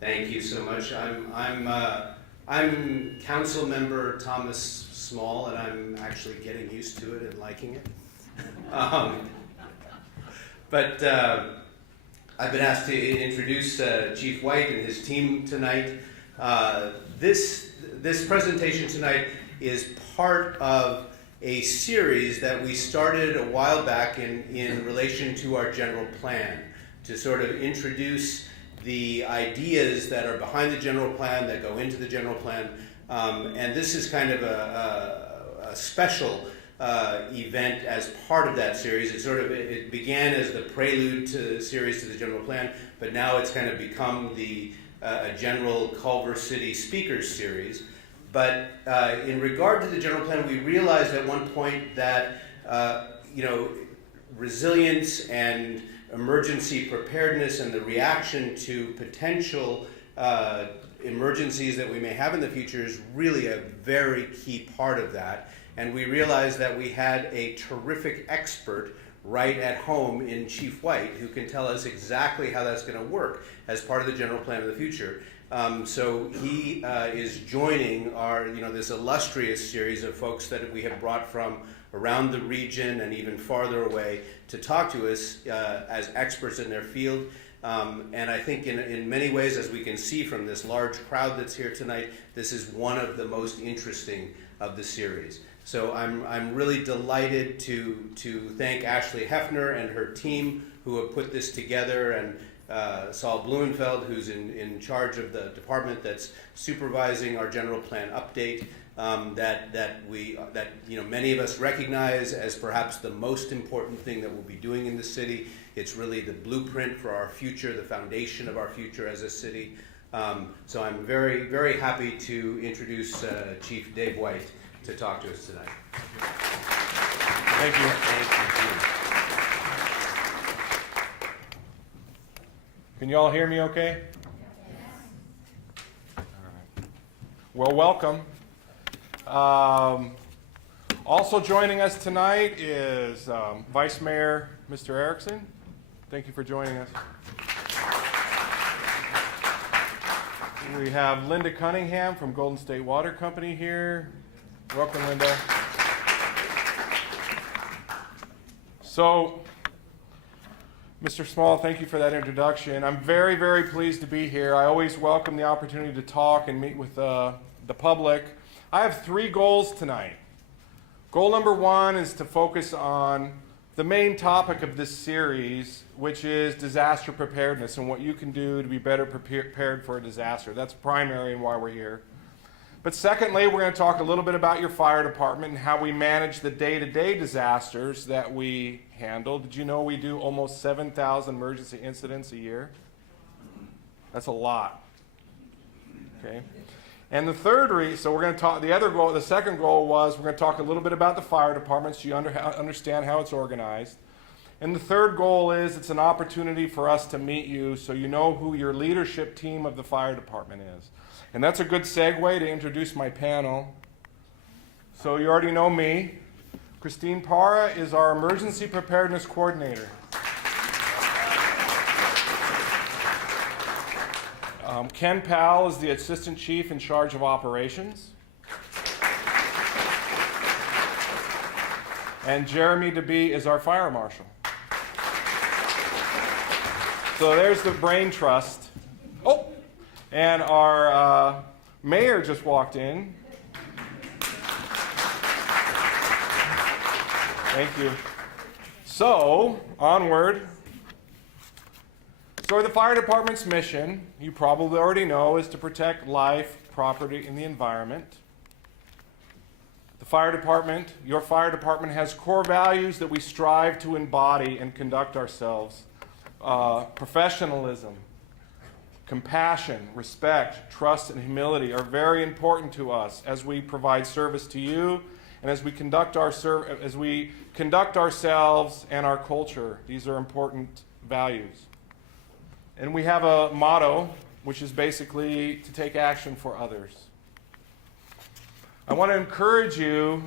Thank you so much. I'm Council Member Thomas Small, and I'm actually getting used to it and liking it. But I've been asked to introduce Chief White and his team tonight. This presentation tonight is part of a series that we started a while back in relation to our general plan, to sort of introduce the ideas that are behind the general plan, that go into the general plan. And this is kind of a special event as part of that series. It began as the prelude to the series to the general plan, but now it's kind of become a general Culver City speakers series. But in regard to the general plan, we realized at one point that resilience and emergency preparedness and the reaction to potential emergencies that we may have in the future is really a very key part of that. And we realized that we had a terrific expert right at home in Chief White who can tell us exactly how that's going to work as part of the general plan of the future. So he is joining this illustrious series of folks that we have brought from around the region and even farther away to talk to us as experts in their field. And I think in many ways, as we can see from this large crowd that's here tonight, this is one of the most interesting of the series. So I'm really delighted to thank Ashley Hefner and her team who have put this together, and Saul Blumenfeld, who's in charge of the department that's supervising our general plan update, that many of us recognize as perhaps the most important thing that we'll be doing in the city. It's really the blueprint for our future, the foundation of our future as a city. So I'm very, very happy to introduce Chief Dave White to talk to us tonight. Thank you. Can you all hear me okay? Yes. All right. Well, welcome. Also joining us tonight is Vice Mayor Mr. Erickson. Thank you for joining us. We have Linda Cunningham from Golden State Water Company here. Welcome, Linda. So, Mr. Small, thank you for that introduction. I'm very, very pleased to be here. I always welcome the opportunity to talk and meet with the public. I have 3 goals tonight. Goal number 1 is to focus on the main topic of this series, which is disaster preparedness and what you can do to be better prepared for a disaster. That's primary and why we're here. But secondly, we're going to talk a little bit about your fire department and how we manage the day-to-day disasters that we handle. Did you know we do almost 7,000 emergency incidents a year? That's a lot. Okay. And the third so we're going to talk, the second goal was we're going to talk a little bit about the fire department so you understand how it's organized. And the third goal is it's an opportunity for us to meet you so you know who your leadership team of the fire department is. And that's a good segue to introduce my panel. So you already know me. Christine Parra is our Emergency Preparedness Coordinator. Ken Powell is the Assistant Chief in charge of Operations. And Jeremy DeBee is our Fire Marshal. So there's the brain trust. Oh! And our mayor just walked in. Thank you. So, onward. So the fire department's mission, you probably already know, is to protect life, property, and the environment. The fire department, your fire department, has core values that we strive to embody and conduct ourselves. Professionalism, compassion, respect, trust, and humility are very important to us as we provide service to you and as we conduct ourselves and our culture. These are important values. And we have a motto, which is basically to take action for others. I want to encourage you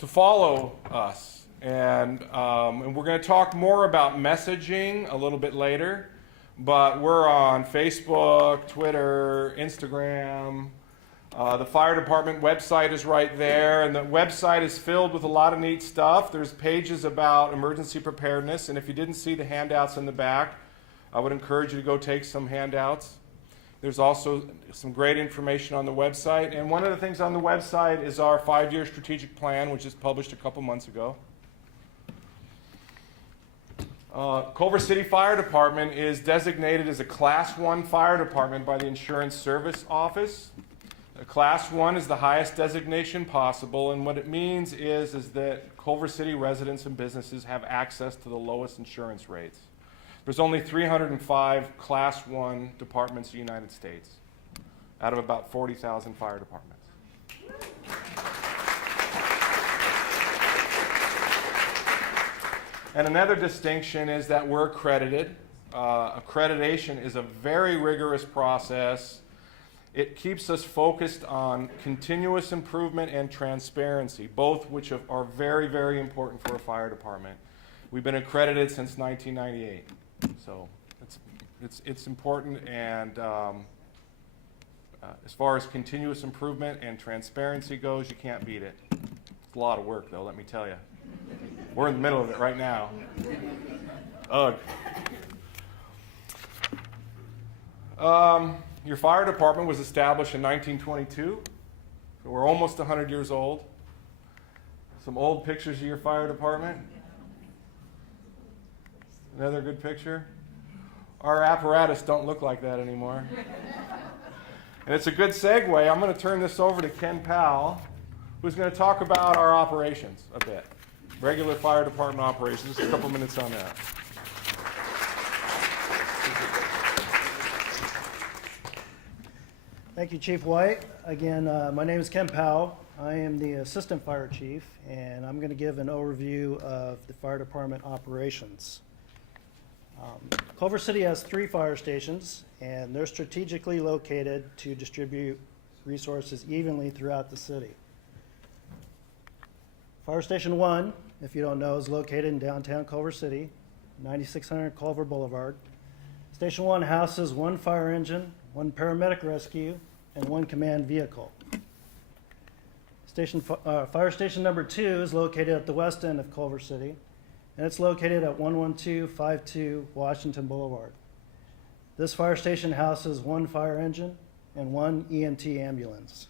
to follow us. And we're going to talk more about messaging a little bit later. but we're on Facebook, Twitter, Instagram. The fire department website is right there, and the website is filled with a lot of neat stuff. There's pages about emergency preparedness, and if you didn't see the handouts in the back, I would encourage you to go take some handouts. There's also some great information on the website, and one of the things on the website is our 5-year strategic plan, which is published a couple months ago. Culver City Fire Department is designated as a Class 1 fire department by the Insurance Service Office. Class 1 is the highest designation possible, and what it means is that Culver City residents and businesses have access to the lowest insurance rates. There's only 305 Class 1 departments in the United States out of about 40,000 fire departments. And another distinction is that we're accredited. Accreditation is a very rigorous process. It keeps us focused on continuous improvement and transparency, both which are very, very important for a fire department. We've been accredited since 1998, so it's important. And as far as continuous improvement and transparency goes, you can't beat it. It's a lot of work, though, let me tell you. We're in the middle of it right now. Ugh. Your fire department was established in 1922, so we're almost 100 years old. Some old pictures of your fire department. Another good picture. Our apparatus don't look like that anymore. And it's a good segue. I'm going to turn this over to Ken Powell, who's going to talk about our operations a bit. Regular fire department operations. Just a couple minutes on that. Thank you, Chief White. Again, my name is Ken Powell. I am the Assistant Fire Chief, and I'm going to give an overview of the fire department operations. Culver City has 3 fire stations, and they're strategically located to distribute resources evenly throughout the city. Fire Station 1, if you don't know, is located in downtown Culver City, 9600 Culver Boulevard. Station 1 houses 1 fire engine, 1 paramedic rescue, and 1 command vehicle. Fire Station number 2 is located at the west end of Culver City, and it's located at 11252 Washington Boulevard. This fire station houses 1 fire engine and 1 EMT ambulance.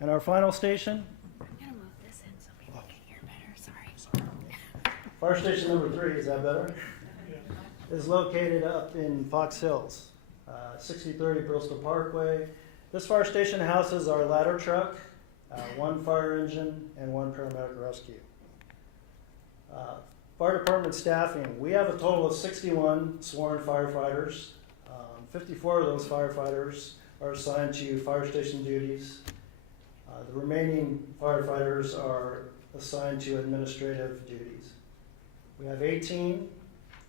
And our final station, I'm gonna move this in so people can hear better. Sorry. fire station number 3, is that better? Is located up in Fox Hills, 6030 Bristol Parkway. This fire station houses our ladder truck, 1 fire engine, and 1 paramedic rescue. Fire department staffing, we have a total of 61 sworn firefighters. 54 of those firefighters are assigned to fire station duties. The remaining firefighters are assigned to administrative duties. We have 18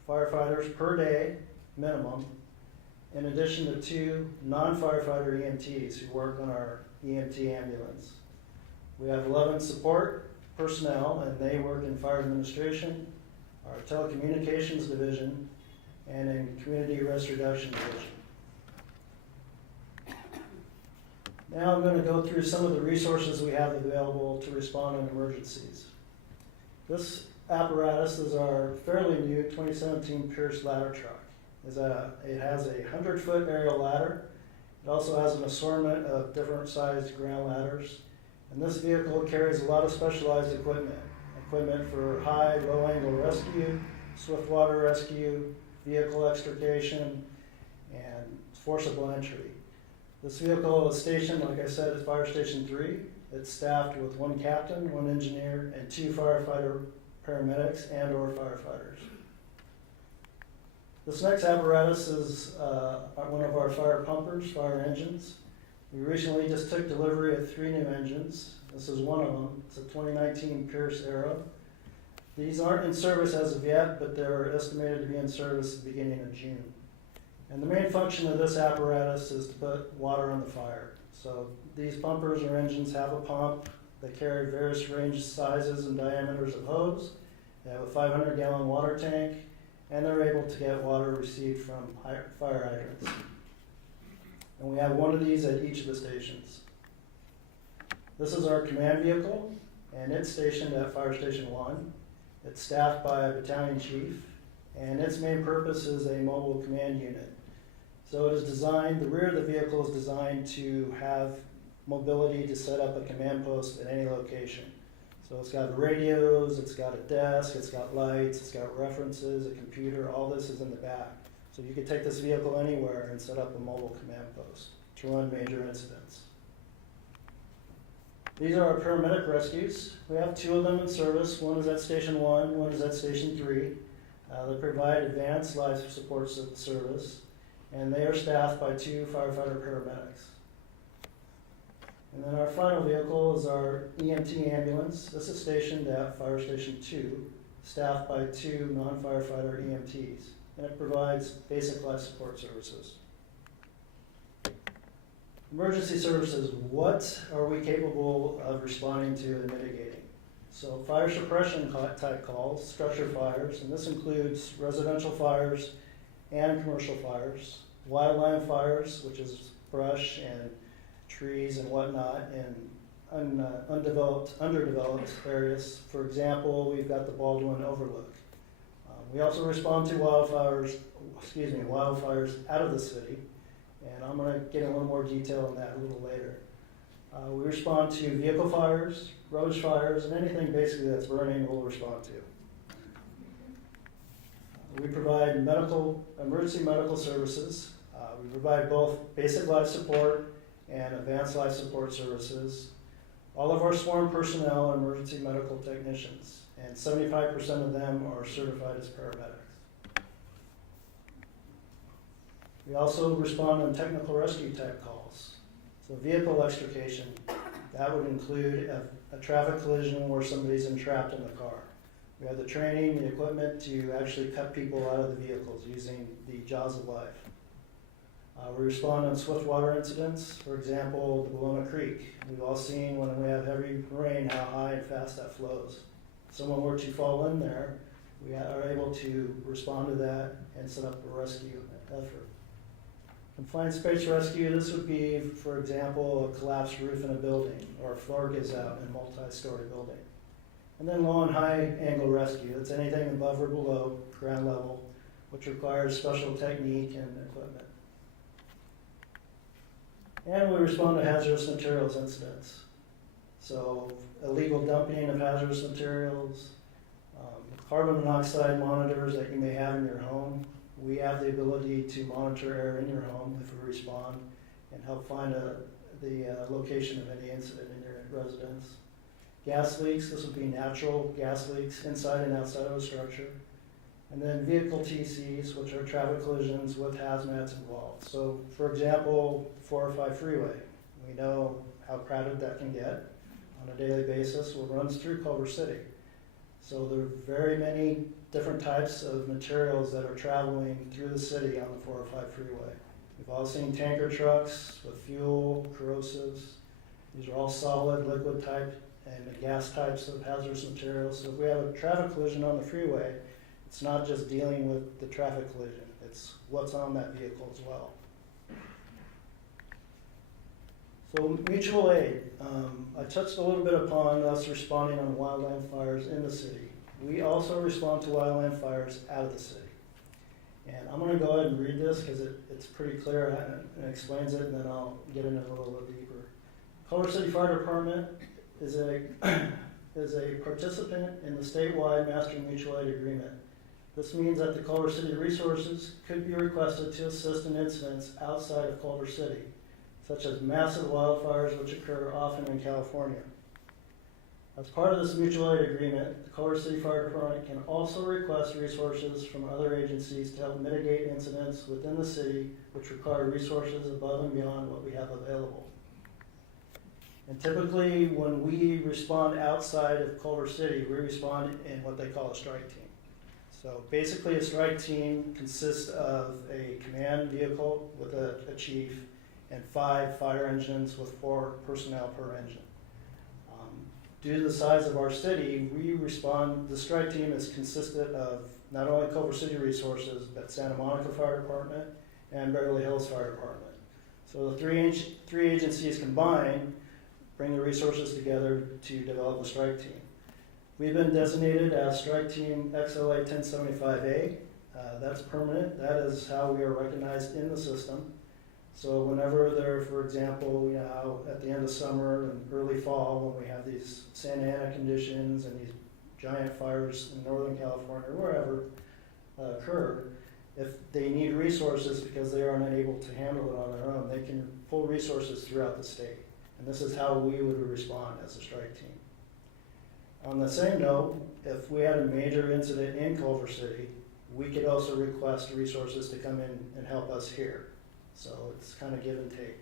firefighters per day minimum, in addition to 2 non-firefighter EMTs who work on our EMT ambulance. We have 11 support personnel, and they work in fire administration, our telecommunications division, and in community risk reduction division. Now I'm going to go through some of the resources we have available to respond in emergencies. This apparatus is our fairly new 2017 Pierce ladder truck. It has a 100-foot aerial ladder. It also has an assortment of different sized ground ladders. And this vehicle carries a lot of specialized equipment for high, low angle rescue, swift water rescue, vehicle extrication, and forcible entry. This vehicle is stationed, like I said, at Fire Station 3. It's staffed with 1 captain, 1 engineer, and 2 firefighter paramedics and or firefighters. This next apparatus is one of our fire pumpers, fire engines. We recently just took delivery of 3 new engines. This is one of them. It's a 2019 Pierce Arrow. These aren't in service as of yet, but they're estimated to be in service at the beginning of June. And the main function of this apparatus is to put water on the fire. So these pumpers or engines have a pump. They carry various range sizes and diameters of hose. They have a 500-gallon water tank, and they're able to get water received from fire hydrants. And we have one of these at each of the stations. This is our command vehicle, and it's stationed at Fire Station 1. It's staffed by a battalion chief, and its main purpose is a mobile command unit. So it is designed, the rear of the vehicle is designed to have mobility to set up a command post at any location. So it's got radios, it's got a desk, it's got lights, it's got references, a computer, all this is in the back. So you could take this vehicle anywhere and set up a mobile command post to run major incidents. These are our paramedic rescues. We have 2 of them in service. One is at Station 1, one is at Station 3. They provide advanced life support service, and they are staffed by 2 firefighter paramedics. And then our final vehicle is our EMT ambulance. This is stationed at Fire Station 2, staffed by 2 non-firefighter EMTs, and it provides basic life support services. Emergency services, what are we capable of responding to and mitigating? So fire suppression type calls, structure fires, and this includes residential fires and commercial fires, wildland fires, which is brush and trees and whatnot in underdeveloped areas. For example, we've got the Baldwin Overlook. We also respond to wildfires out of the city, and I'm going to get in a little more detail on that a little later. We respond to vehicle fires, road fires, and anything basically that's burning we'll respond to. We provide emergency medical services. We provide both basic life support and advanced life support services. All of our sworn personnel are emergency medical technicians, and 75% of them are certified as paramedics. We also respond on technical rescue type calls. So vehicle extrication, that would include a traffic collision where somebody's entrapped in the car. We have the training, the equipment to actually cut people out of the vehicles using the jaws of life. We respond on swift water incidents, for example, the Bologna Creek. We've all seen when we have heavy rain how high and fast that flows. If someone were to fall in there, we are able to respond to that and set up a rescue effort. Confined space rescue, this would be, for example, a collapsed roof in a building or a floor gives out in a multi-story building. And then low and high angle rescue, it's anything above or below ground level, which requires special technique and equipment. And we respond to hazardous materials incidents. So illegal dumping of hazardous materials, carbon monoxide monitors that you may have in your home. We have the ability to monitor air in your home if we respond and help find the location of any incident in your residence. Gas leaks, this would be natural gas leaks inside and outside of a structure. And then vehicle TCs, which are traffic collisions with hazmats involved. So for example, 405 freeway, we know how crowded that can get on a daily basis. What runs through Culver City. So there are very many different types of materials that are traveling through the city on the 405 freeway. We've all seen tanker trucks with fuel, corrosives. These are all solid, liquid type, and gas types of hazardous materials. So if we have a traffic collision on the freeway, it's not just dealing with the traffic collision, it's what's on that vehicle as well. So mutual aid. I touched a little bit upon us responding on wildland fires in the city. We also respond to wildland fires out of the city. And I'm going to go ahead and read this because it's pretty clear and explains it, and then I'll get into it a little bit deeper. Culver City Fire Department is a participant in the statewide Master Mutual Aid Agreement. This means that the Culver City resources could be requested to assist in incidents outside of Culver City, such as massive wildfires which occur often in California. As part of this mutual aid agreement, the Culver City Fire Department can also request resources from other agencies to help mitigate incidents within the city which require resources above and beyond what we have available. And typically, when we respond outside of Culver City, we respond in what they call a strike team. So basically, a strike team consists of a command vehicle with a chief and 5 fire engines with 4 personnel per engine. due to the size of our city, the strike team is consistent of not only Culver City resources, but Santa Monica Fire Department and Beverly Hills Fire Department. So the three agencies combined bring the resources together to develop a strike team. We've been designated as Strike Team XLA 1075A. That's permanent. That is how we are recognized in the system. So whenever there, for example, at the end of summer and early fall, when we have these Santa Ana conditions and these giant fires in Northern California or wherever occur, if they need resources because they are unable to handle it on their own, they can pull resources throughout the state. And this is how we would respond as a strike team. On the same note, if we had a major incident in Culver City, we could also request resources to come in and help us here. So it's kind of give and take.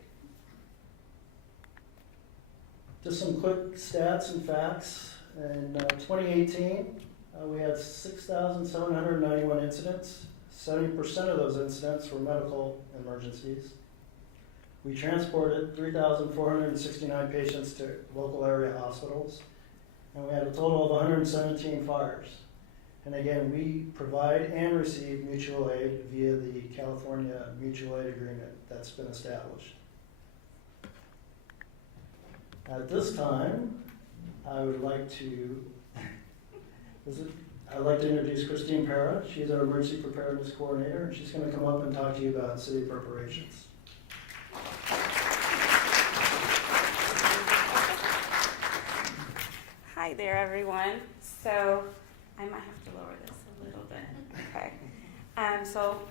Just some quick stats and facts. In 2018, we had 6,791 incidents. 70% of those incidents were medical emergencies. We transported 3,469 patients to local area hospitals, and we had a total of 117 fires. And again, we provide and receive mutual aid via the California Mutual Aid Agreement that's been established. At this time, I would like to introduce Christine Parra. She's our Emergency Preparedness Coordinator, and she's going to come up and talk to you about city preparations. Hi there, everyone. So I might have to lower this a little bit. Okay. So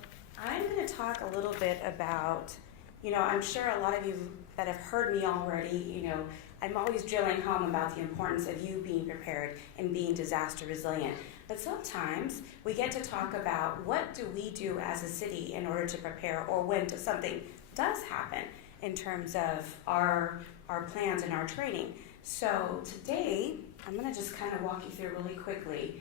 I'm going to talk a little bit about, I'm sure a lot of you that have heard me already, I'm always drilling home about the importance of you being prepared and being disaster resilient. But sometimes we get to talk about what do we do as a city in order to prepare, or when something does happen in terms of our plans and our training. So today, I'm going to just kind of walk you through really quickly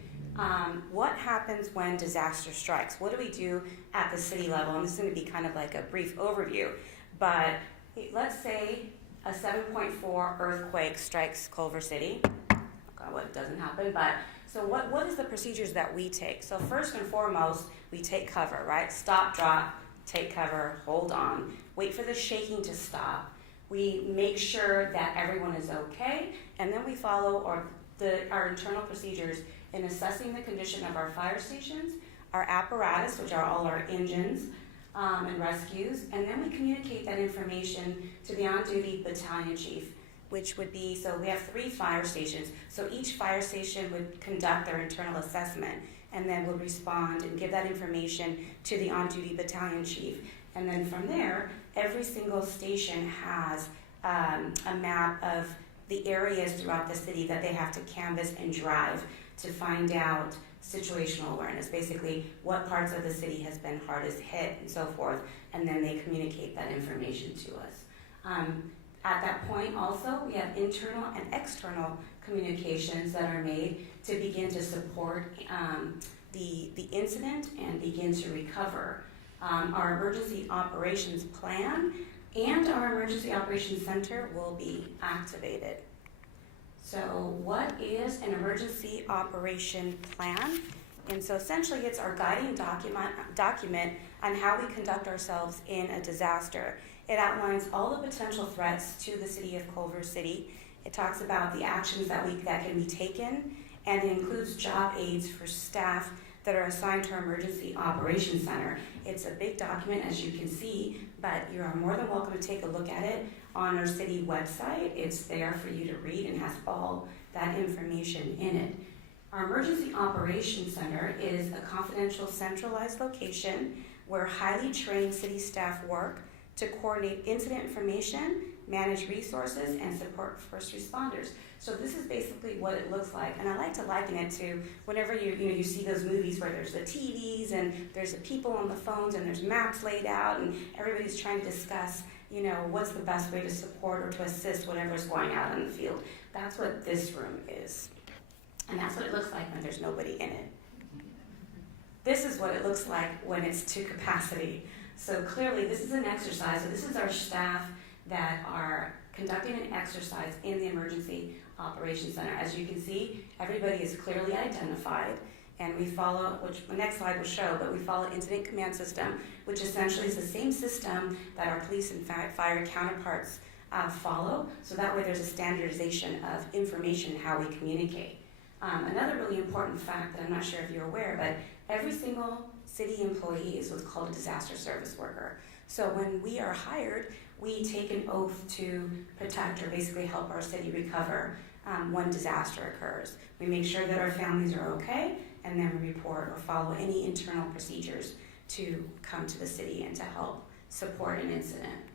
what happens when disaster strikes. What do we do at the city level? And this is going to be kind of like a brief overview. But let's say a 7.4 earthquake strikes Culver City. God, what doesn't happen, but so what is the procedures that we take? So first and foremost, we take cover, right? Stop, drop, take cover, hold on, wait for the shaking to stop. We make sure that everyone is okay, and then we follow our internal procedures in assessing the condition of our fire stations, our apparatus, which are all our engines and rescues, and then we communicate that information to the on-duty battalion chief, which would be, so we have 3 fire stations, so each fire station would conduct their internal assessment, and then would respond and give that information to the on-duty battalion chief. And then from there, every single station has a map of the areas throughout the city that they have to canvass and drive to find out situational awareness, basically what parts of the city has been hardest hit and so forth, and then they communicate that information to us. At that point also, we have internal and external communications that are made to begin to support the incident and begin to recover. Our emergency operations plan and our emergency operations center will be activated. So what is an emergency operation plan? And so essentially it's our guiding document on how we conduct ourselves in a disaster. It outlines all the potential threats to the city of Culver City. It talks about the actions that can be taken, and it includes job aids for staff that are assigned to our Emergency Operations Center. It's a big document, as you can see, but you are more than welcome to take a look at it on our city website. It's there for you to read and has all that information in it. Our Emergency Operations Center is a confidential, centralized location where highly trained city staff work to coordinate incident information, manage resources, and support first responders. So this is basically what it looks like, and I like to liken it to whenever you see those movies where there's the TVs and there's the people on the phones and there's maps laid out and everybody's trying to discuss, what's the best way to support or to assist whatever's going out in the field. That's what this room is, and that's what it looks like when there's nobody in it. This is what it looks like when it's to capacity. So clearly, this is an exercise. So this is our staff that are conducting an exercise in the Emergency Operations Center. As you can see, everybody is clearly identified, and we follow, which the next slide will show, but we follow incident command system, which essentially is the same system that our police and fire counterparts follow, so that way there's a standardization of information and how we communicate. Another really important fact that I'm not sure if you're aware, but every single city employee is what's called a disaster service worker. So when we are hired, we take an oath to protect or basically help our city recover when disaster occurs. We make sure that our families are okay, and then we report or follow any internal procedures to come to the city and to help support an incident.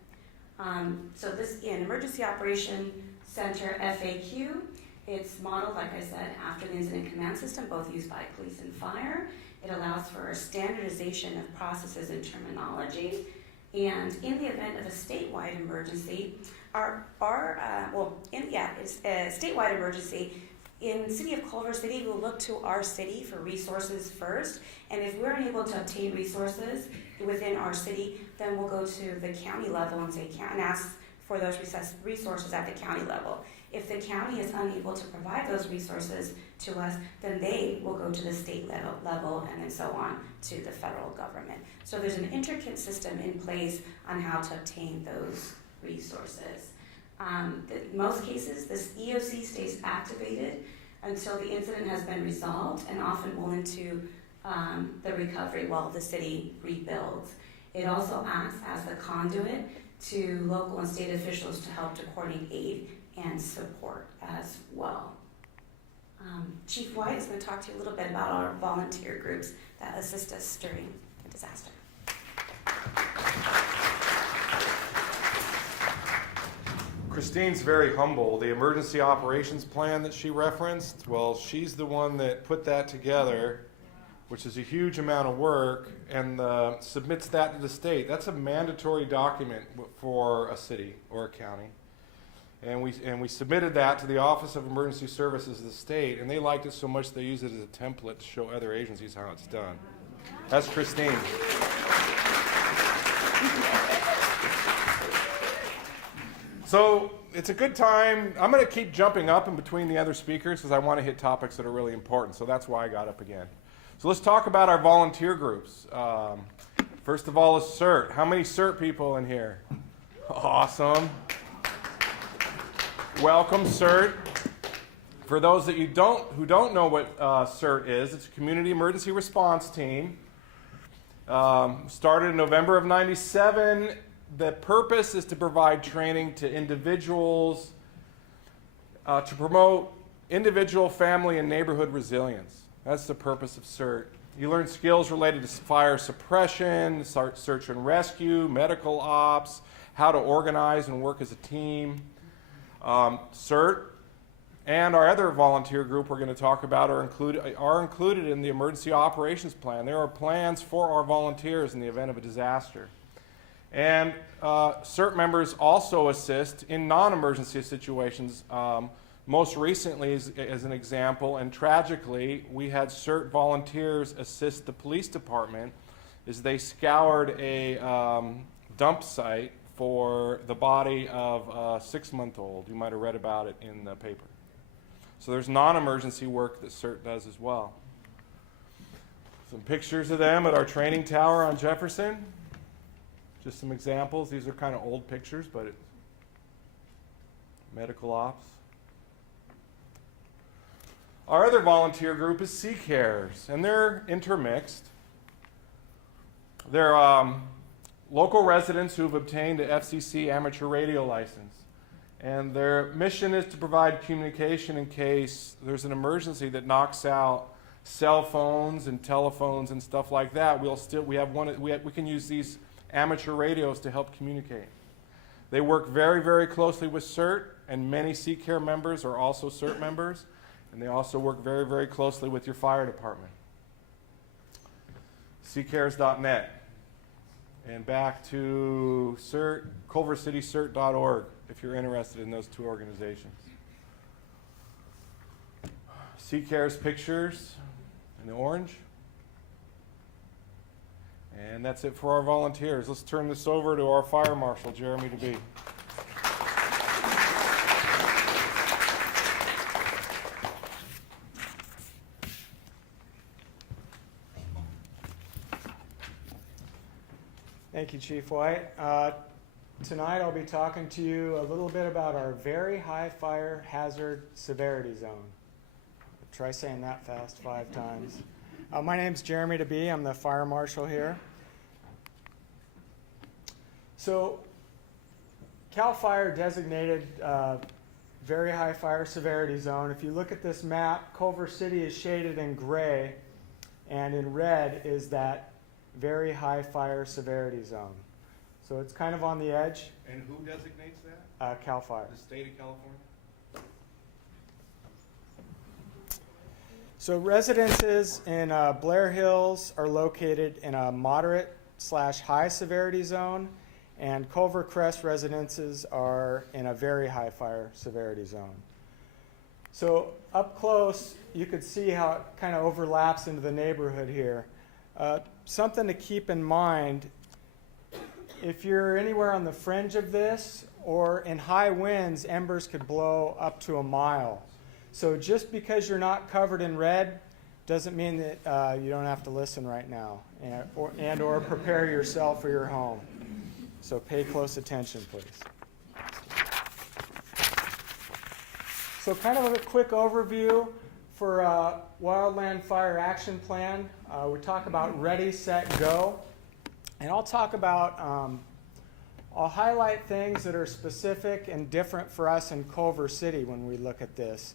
So this Emergency Operation Center FAQ, it's modeled, like I said, after the Incident Command System, both used by police and fire. It allows for a standardization of processes and terminology. And in the event of a statewide emergency, it's a statewide emergency. In the city of Culver City, we'll look to our city for resources first, and if we're unable to obtain resources within our city, then we'll go to the county level and ask for those resources at the county level. If the county is unable to provide those resources to us, then they will go to the state level and then so on to the federal government. So there's an intricate system in place on how to obtain those resources. In most cases, this EOC stays activated until the incident has been resolved and often will into the recovery while the city rebuilds. It also acts as the conduit to local and state officials to help to coordinate aid and support as well. Chief White is going to talk to you a little bit about our volunteer groups that assist us during a disaster. Christine's very humble. The emergency operations plan that she referenced, well, she's the one that put that together, which is a huge amount of work, and submits that to the state. That's a mandatory document for a city or a county. And we submitted that to the Office of Emergency Services of the state, and they liked it so much they use it as a template to show other agencies how it's done. That's Christine. So it's a good time. I'm going to keep jumping up in between the other speakers because I want to hit topics that are really important. So that's why I got up again. So let's talk about our volunteer groups. First of all is CERT. How many CERT people in here? Awesome. Welcome, CERT. For those that who don't know what CERT is, it's a community emergency response team. Started in November of '97. The purpose is to provide training to individuals to promote individual, family, and neighborhood resilience. That's the purpose of CERT. You learn skills related to fire suppression, search and rescue, medical ops, how to organize and work as a team. CERT and our other volunteer group we're going to talk about are included in the emergency operations plan. There are plans for our volunteers in the event of a disaster. And CERT members also assist in non-emergency situations. Most recently, as an example, and tragically, we had CERT volunteers assist the police department as they scoured a dump site for the body of a 6-month-old. You might have read about it in the paper. So there's non-emergency work that CERT does as well. Some pictures of them at our training tower on Jefferson. Just some examples. These are kind of old pictures, but it's medical ops. Our other volunteer group is CCARES, and they're intermixed. They're local residents who've obtained an FCC amateur radio license. And their mission is to provide communication in case there's an emergency that knocks out cell phones and telephones and stuff like that. We can use these amateur radios to help communicate. They work very, very closely with CERT, and many CCARE members are also CERT members, and they also work very, very closely with your fire department. ccares.net. And back to CERT, culvercitycert.org, if you're interested in those two organizations. CCARES pictures in the orange. And that's it for our volunteers. Let's turn this over to our fire marshal, Jeremy DeBee. Thank you, Chief White. Tonight I'll be talking to you a little bit about our very high fire hazard severity zone. Try saying that fast 5 times. My name's Jeremy DeBee. I'm the fire marshal here. So CAL FIRE designated very high fire severity zone. If you look at this map, Culver City is shaded in gray, and in red is that very high fire severity zone. So it's kind of on the edge. And who designates that? CAL FIRE. The state of California? So residences in Blair Hills are located in a moderate/high severity zone, and Culver Crest residences are in a very high fire severity zone. So up close, you could see how it kind of overlaps into the neighborhood here. Something to keep in mind, if you're anywhere on the fringe of this or in high winds, embers could blow up to 1 mile. So just because you're not covered in red doesn't mean that you don't have to listen right now and or prepare yourself for your home. So pay close attention, please. So kind of a quick overview for Wildland Fire Action Plan. We talk about ready, set, go. And I'll talk about, I'll highlight things that are specific and different for us in Culver City when we look at this.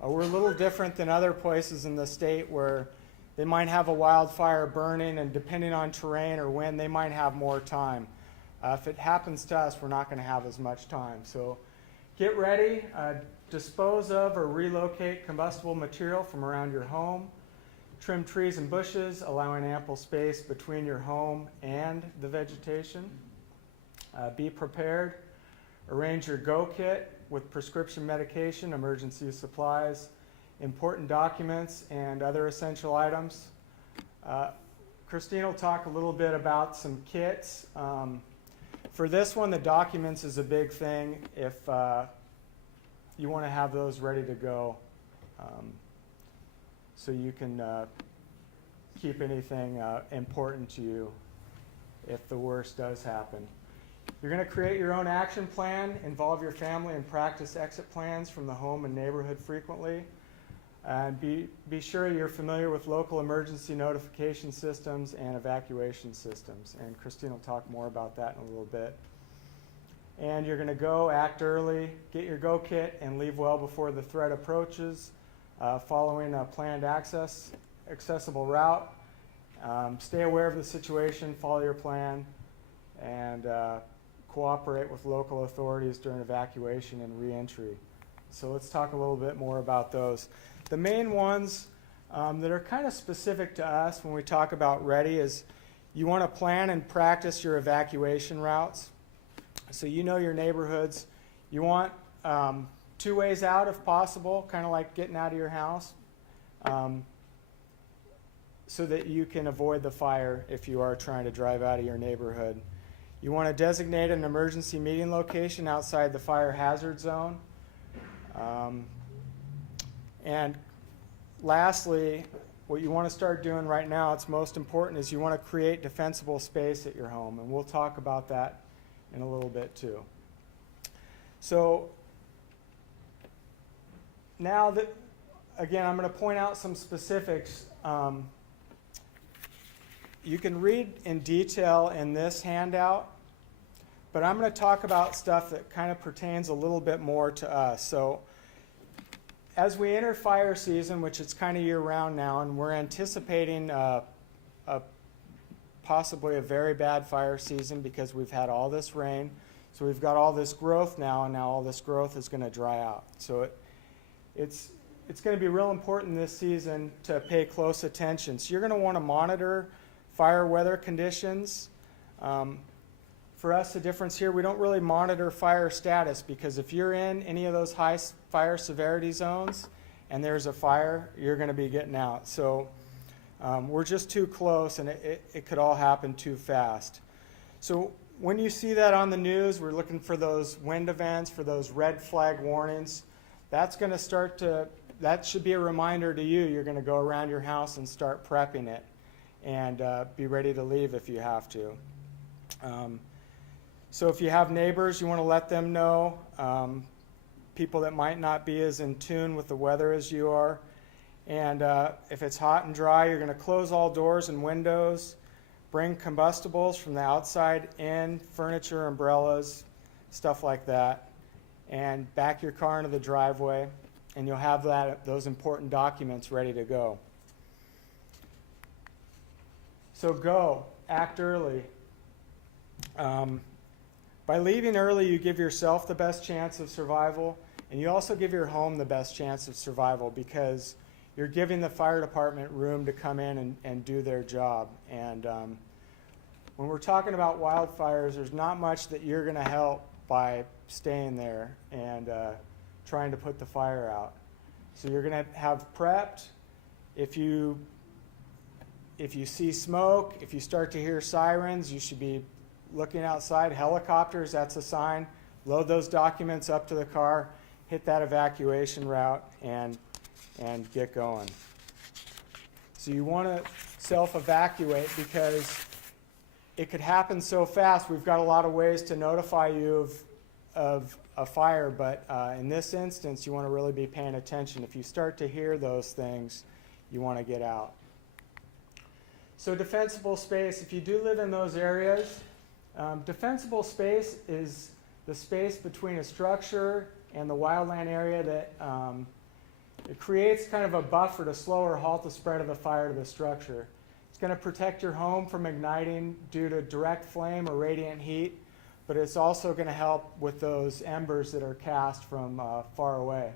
We're a little different than other places in the state where they might have a wildfire burning, and depending on terrain or wind, they might have more time. If it happens to us, we're not going to have as much time. So get ready, dispose of or relocate combustible material from around your home, trim trees and bushes, allowing ample space between your home and the vegetation. Be prepared. Arrange your go kit with prescription medication, emergency supplies, important documents, and other essential items. Christine will talk a little bit about some kits. For this one, the documents is a big thing if you want to have those ready to go, so you can keep anything important to you if the worst does happen. You're going to create your own action plan, involve your family, and practice exit plans from the home and neighborhood frequently. And be sure you're familiar with local emergency notification systems and evacuation systems. And Christine will talk more about that in a little bit. And you're going to go, act early, get your go kit, and leave well before the threat approaches, following a planned accessible route. Stay aware of the situation, follow your plan, and cooperate with local authorities during evacuation and reentry. So let's talk a little bit more about those. The main ones that are kind of specific to us when we talk about ready is you want to plan and practice your evacuation routes. So you know your neighborhoods. You want 2 ways out if possible, kind of like getting out of your house, so that you can avoid the fire if you are trying to drive out of your neighborhood. You want to designate an emergency meeting location outside the fire hazard zone. And lastly, what you want to start doing right now, it's most important, is you want to create defensible space at your home. And we'll talk about that in a little bit too. So now that, again, I'm going to point out some specifics. You can read in detail in this handout, but I'm going to talk about stuff that kind of pertains a little bit more to us. So as we enter fire season, which it's kind of year-round now, and we're anticipating possibly a very bad fire season because we've had all this rain. So we've got all this growth now, and now all this growth is going to dry out. So it's going to be real important this season to pay close attention. So you're going to want to monitor fire weather conditions. For us, the difference here, we don't really monitor fire status, because if you're in any of those high fire severity zones and there's a fire, you're going to be getting out. So we're just too close, and it could all happen too fast. So when you see that on the news, we're looking for those wind events, for those red flag warnings. That's going to start to, that should be a reminder to you. You're going to go around your house and start prepping it, and be ready to leave if you have to. So if you have neighbors, you want to let them know, people that might not be as in tune with the weather as you are. And if it's hot and dry, you're going to close all doors and windows, bring combustibles from the outside in, furniture, umbrellas, stuff like that, and back your car into the driveway, and you'll have those important documents ready to go. So go, act early. By leaving early, you give yourself the best chance of survival, and you also give your home the best chance of survival, because you're giving the fire department room to come in and do their job. And when we're talking about wildfires, there's not much that you're going to help by staying there and trying to put the fire out. So you're going to have prepped. If you see smoke, if you start to hear sirens, you should be looking outside. Helicopters, that's a sign. Load those documents up to the car, hit that evacuation route, and get going. So you want to self-evacuate because it could happen so fast. We've got a lot of ways to notify you of a fire, but in this instance, you want to really be paying attention. If you start to hear those things, you want to get out. So defensible space, if you do live in those areas, defensible space is the space between a structure and the wildland area that it creates kind of a buffer to slow or halt the spread of the fire to the structure. It's going to protect your home from igniting due to direct flame or radiant heat, but it's also going to help with those embers that are cast from far away.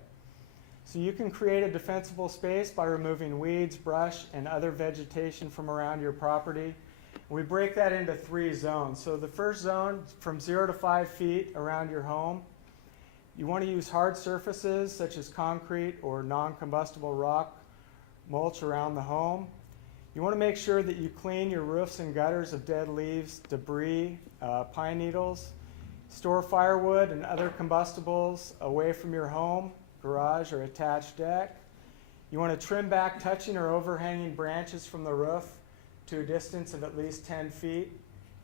So you can create a defensible space by removing weeds, brush, and other vegetation from around your property. We break that into 3 zones. So the first zone, from 0 to 5 feet around your home. You want to use hard surfaces such as concrete or non-combustible rock mulch around the home. You want to make sure that you clean your roofs and gutters of dead leaves, debris, pine needles. Store firewood and other combustibles away from your home, garage, or attached deck. You want to trim back touching or overhanging branches from the roof to a distance of at least 10 feet.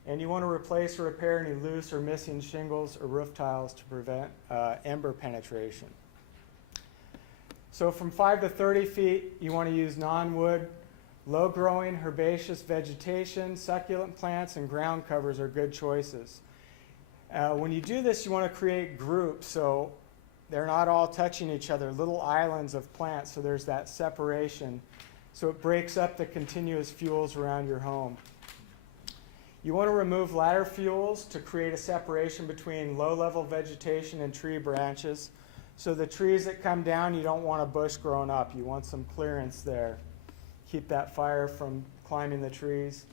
And you want to replace or repair any loose or missing shingles or roof tiles to prevent ember penetration. So from 5 to 30 feet, you want to use non-wood, low-growing herbaceous vegetation, succulent plants, and ground covers are good choices. When you do this, you want to create groups so they're not all touching each other, little islands of plants, so there's that separation. So it breaks up the continuous fuels around your home. You want to remove ladder fuels to create a separation between low-level vegetation and tree branches. So the trees that come down, you don't want a bush growing up. You want some clearance there. Keep that fire from climbing the trees.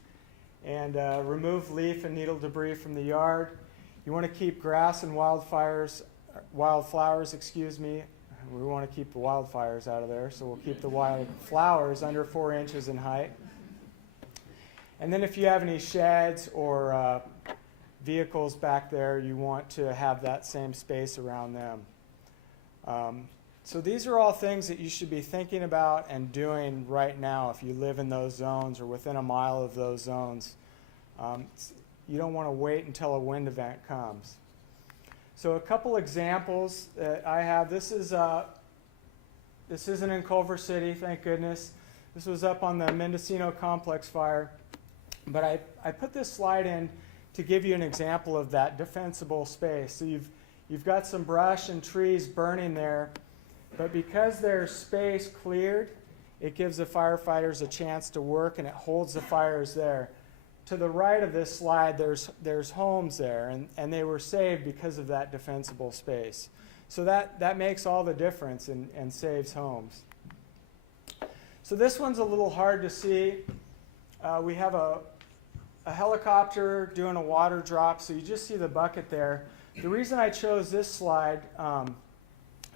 And remove leaf and needle debris from the yard. You want to keep grass and wildflowers, We want to keep the wildfires out of there, so we'll keep the wildflowers under 4 inches in height. And then if you have any sheds or vehicles back there, you want to have that same space around them. So these are all things that you should be thinking about and doing right now if you live in those zones or within a mile of those zones. You don't want to wait until a wind event comes. So a couple examples that I have. This isn't in Culver City, thank goodness. This was up on the Mendocino complex fire. But I put this slide in to give you an example of that defensible space. So you've got some brush and trees burning there, but because there's space cleared, it gives the firefighters a chance to work and it holds the fires there. To the right of this slide, there's homes there, and they were saved because of that defensible space. So that makes all the difference and saves homes. So this one's a little hard to see. We have a helicopter doing a water drop, so you just see the bucket there. The reason I chose this slide,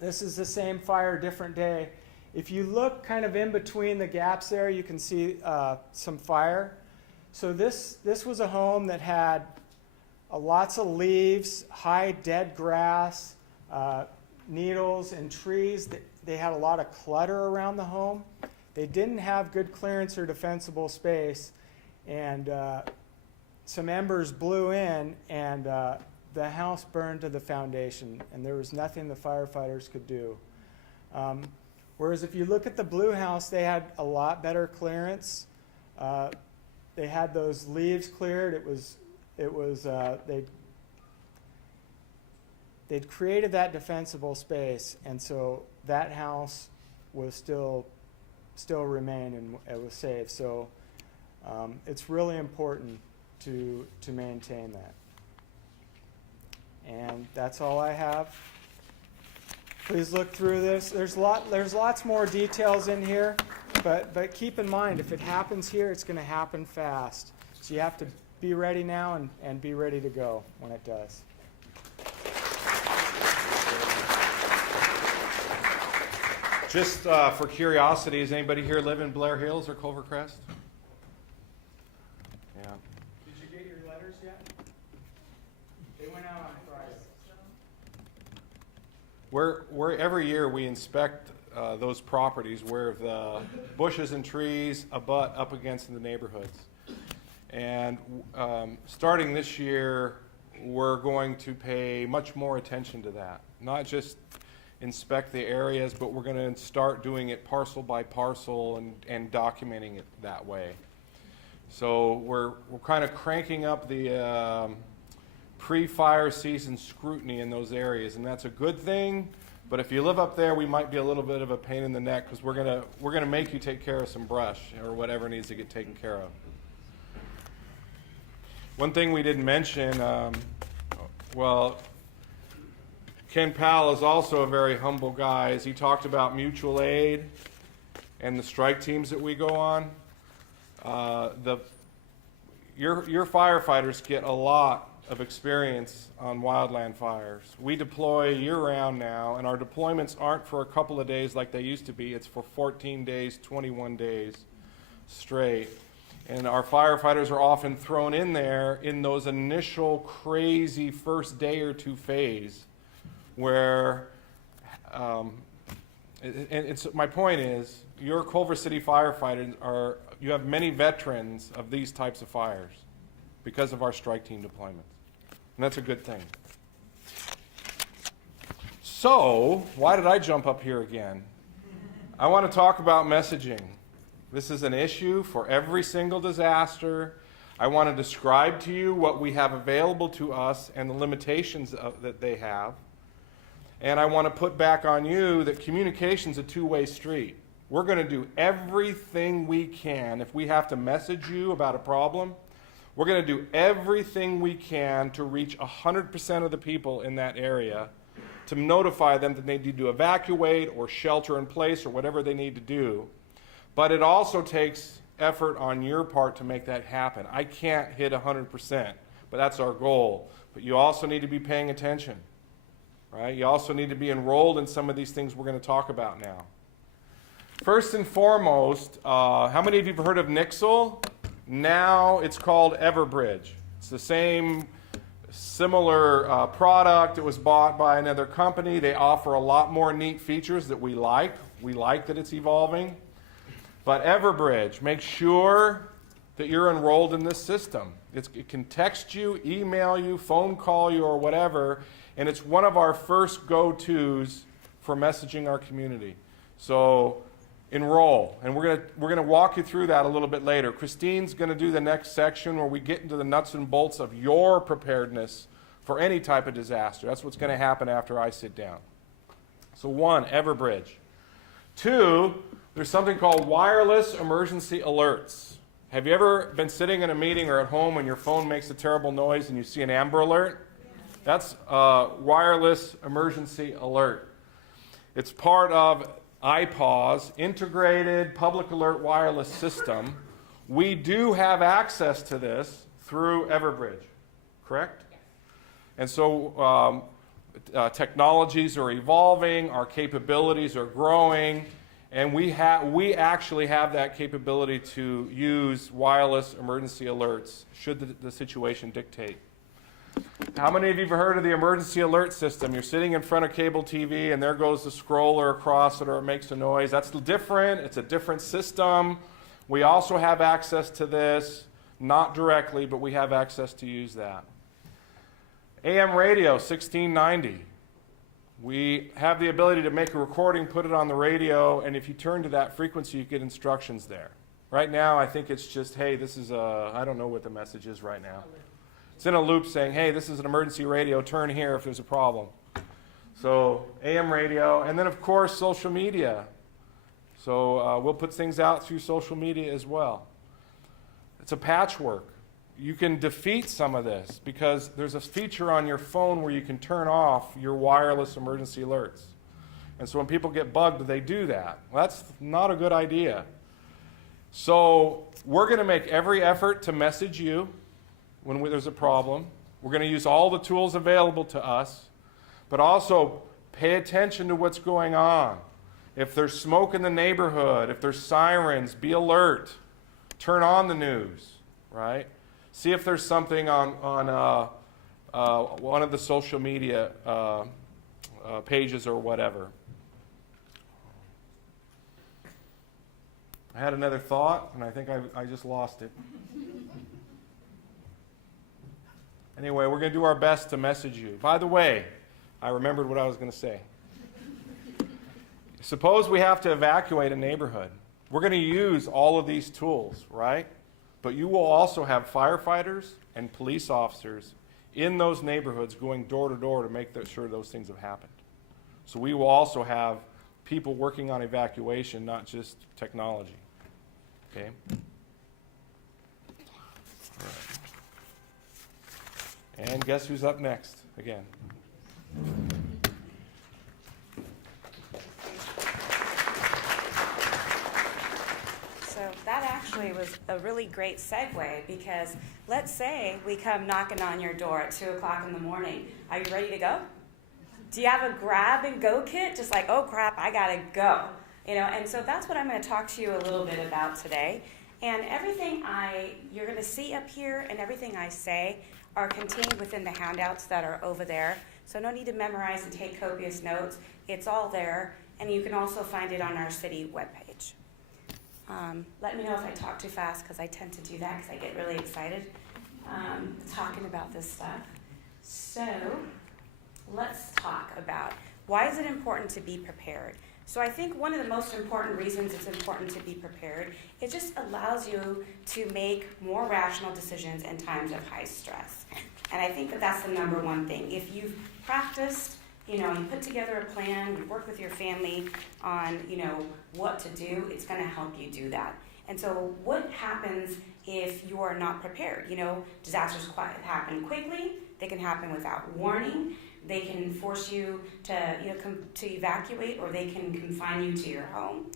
this is the same fire, different day. If you look kind of in between the gaps there, you can see some fire. So this was a home that had lots of leaves, high dead grass, needles, and trees. They had a lot of clutter around the home. They didn't have good clearance or defensible space, and some embers blew in, and the house burned to the foundation, and there was nothing the firefighters could do. Whereas if you look at the blue house, they had a lot better clearance. They had those leaves cleared. They'd created that defensible space, and so that house was still remained and it was safe. So it's really important to maintain that. And that's all I have. Please look through this. There's lots more details in here, but keep in mind, if it happens here, it's going to happen fast. So you have to be ready now and be ready to go when it does. Just for curiosity, does anybody here live in Blair Hills or Culver Crest? Yeah. Did you get your letters yet? They went out on Friday. Where every year we inspect those properties where the bushes and trees abut up against the neighborhoods. And starting this year, we're going to pay much more attention to that. Not just inspect the areas, but we're going to start doing it parcel by parcel and documenting it that way. So we're kind of cranking up the pre-fire season scrutiny in those areas, and that's a good thing. But if you live up there, we might be a little bit of a pain in the neck because we're gonna make you take care of some brush or whatever needs to get taken care of. One thing we didn't mention, well, Ken Powell is also a very humble guy. As he talked about mutual aid and the strike teams that we go on, your firefighters get a lot of experience on wildland fires. We deploy year-round now, and our deployments aren't for a couple of days like they used to be. It's for 14 days, 21 days straight. And our firefighters are often thrown in there in those initial crazy first day or two phase where, my point is, your Culver City firefighters you have many veterans of these types of fires because of our strike team deployments. And that's a good thing. So, why did I jump up here again? I want to talk about messaging. This is an issue for every single disaster. I want to describe to you what we have available to us and the limitations that they have. And I want to put back on you that communication's a two-way street. We're going to do everything we can. If we have to message you about a problem, we're going to do everything we can to reach 100% of the people in that area to notify them that they need to evacuate or shelter in place or whatever they need to do. But it also takes effort on your part to make that happen. I can't hit 100%, but that's our goal. But you also need to be paying attention. Right? You also need to be enrolled in some of these things we're going to talk about now. First and foremost, how many of you have heard of Nixle? Now it's called Everbridge. It's the same similar product. It was bought by another company. They offer a lot more neat features that we like. We like that it's evolving. But Everbridge, make sure that you're enrolled in this system. It can text you, email you, phone call you, or whatever. And it's one of our first go-tos for messaging our community. So enroll. And we're gonna walk you through that a little bit later. Christine's going to do the next section where we get into the nuts and bolts of your preparedness for any type of disaster. That's what's going to happen after I sit down. So 1, Everbridge. 2, there's something called wireless emergency alerts. Have you ever been sitting in a meeting or at home when your phone makes a terrible noise and you see an Amber Alert? That's a wireless emergency alert. It's part of IPAW's integrated public alert wireless system. We do have access to this through Everbridge, correct? Yes. And so technologies are evolving, our capabilities are growing, and we actually have that capability to use wireless emergency alerts should the situation dictate. How many of you have heard of the emergency alert system? You're sitting in front of cable TV and there goes the scroller across it or it makes a noise. That's different. It's a different system. We also have access to this Not directly, but we have access to use that. AM radio, 1690. We have the ability to make a recording, put it on the radio, and if you turn to that frequency, you get instructions there. Right now, I think it's just, hey, this is I don't know what the message is right now. It's in a loop saying, hey, this is an emergency radio, turn here if there's a problem. So AM radio, and then of course social media. So we'll put things out through social media as well. It's a patchwork. You can defeat some of this because there's a feature on your phone where you can turn off your wireless emergency alerts. And so when people get bugged, they do that. Well, that's not a good idea. So we're going to make every effort to message you when there's a problem. We're going to use all the tools available to us, but also pay attention to what's going on. If there's smoke in the neighborhood, if there's sirens, be alert. Turn on the news, right? See if there's something on one of the social media pages or whatever. I had another thought, and I think I just lost it. Anyway, we're going to do our best to message you. By the way, I remembered what I was going to say. Suppose we have to evacuate a neighborhood. We're going to use all of these tools, right? But you will also have firefighters and police officers in those neighborhoods going door to door to make sure those things have happened. So we will also have people working on evacuation, not just technology. Okay? All right. And guess who's up next again? So that actually was a really great segue because let's say we come knocking on your door at 2 o'clock in the morning. Are you ready to go? Do you have a grab and go kit? Just like, oh crap, I gotta go. And so that's what I'm going to talk to you a little bit about today. And everything you're going to see up here and everything I say are contained within the handouts that are over there. So no need to memorize and take copious notes. It's all there, and you can also find it on our city webpage. Let me know if I talk too fast because I tend to do that because I get really excited talking about this stuff. So let's talk about why is it important to be prepared. So I think one of the most important reasons it's important to be prepared, it just allows you to make more rational decisions in times of high stress. And I think that that's the number one thing. If you've practiced, you put together a plan, you work with your family on, what to do, it's going to help you do that. And so what happens if you are not prepared? Disasters happen quickly, they can happen without warning. They can force you to evacuate, or they can confine you to your home.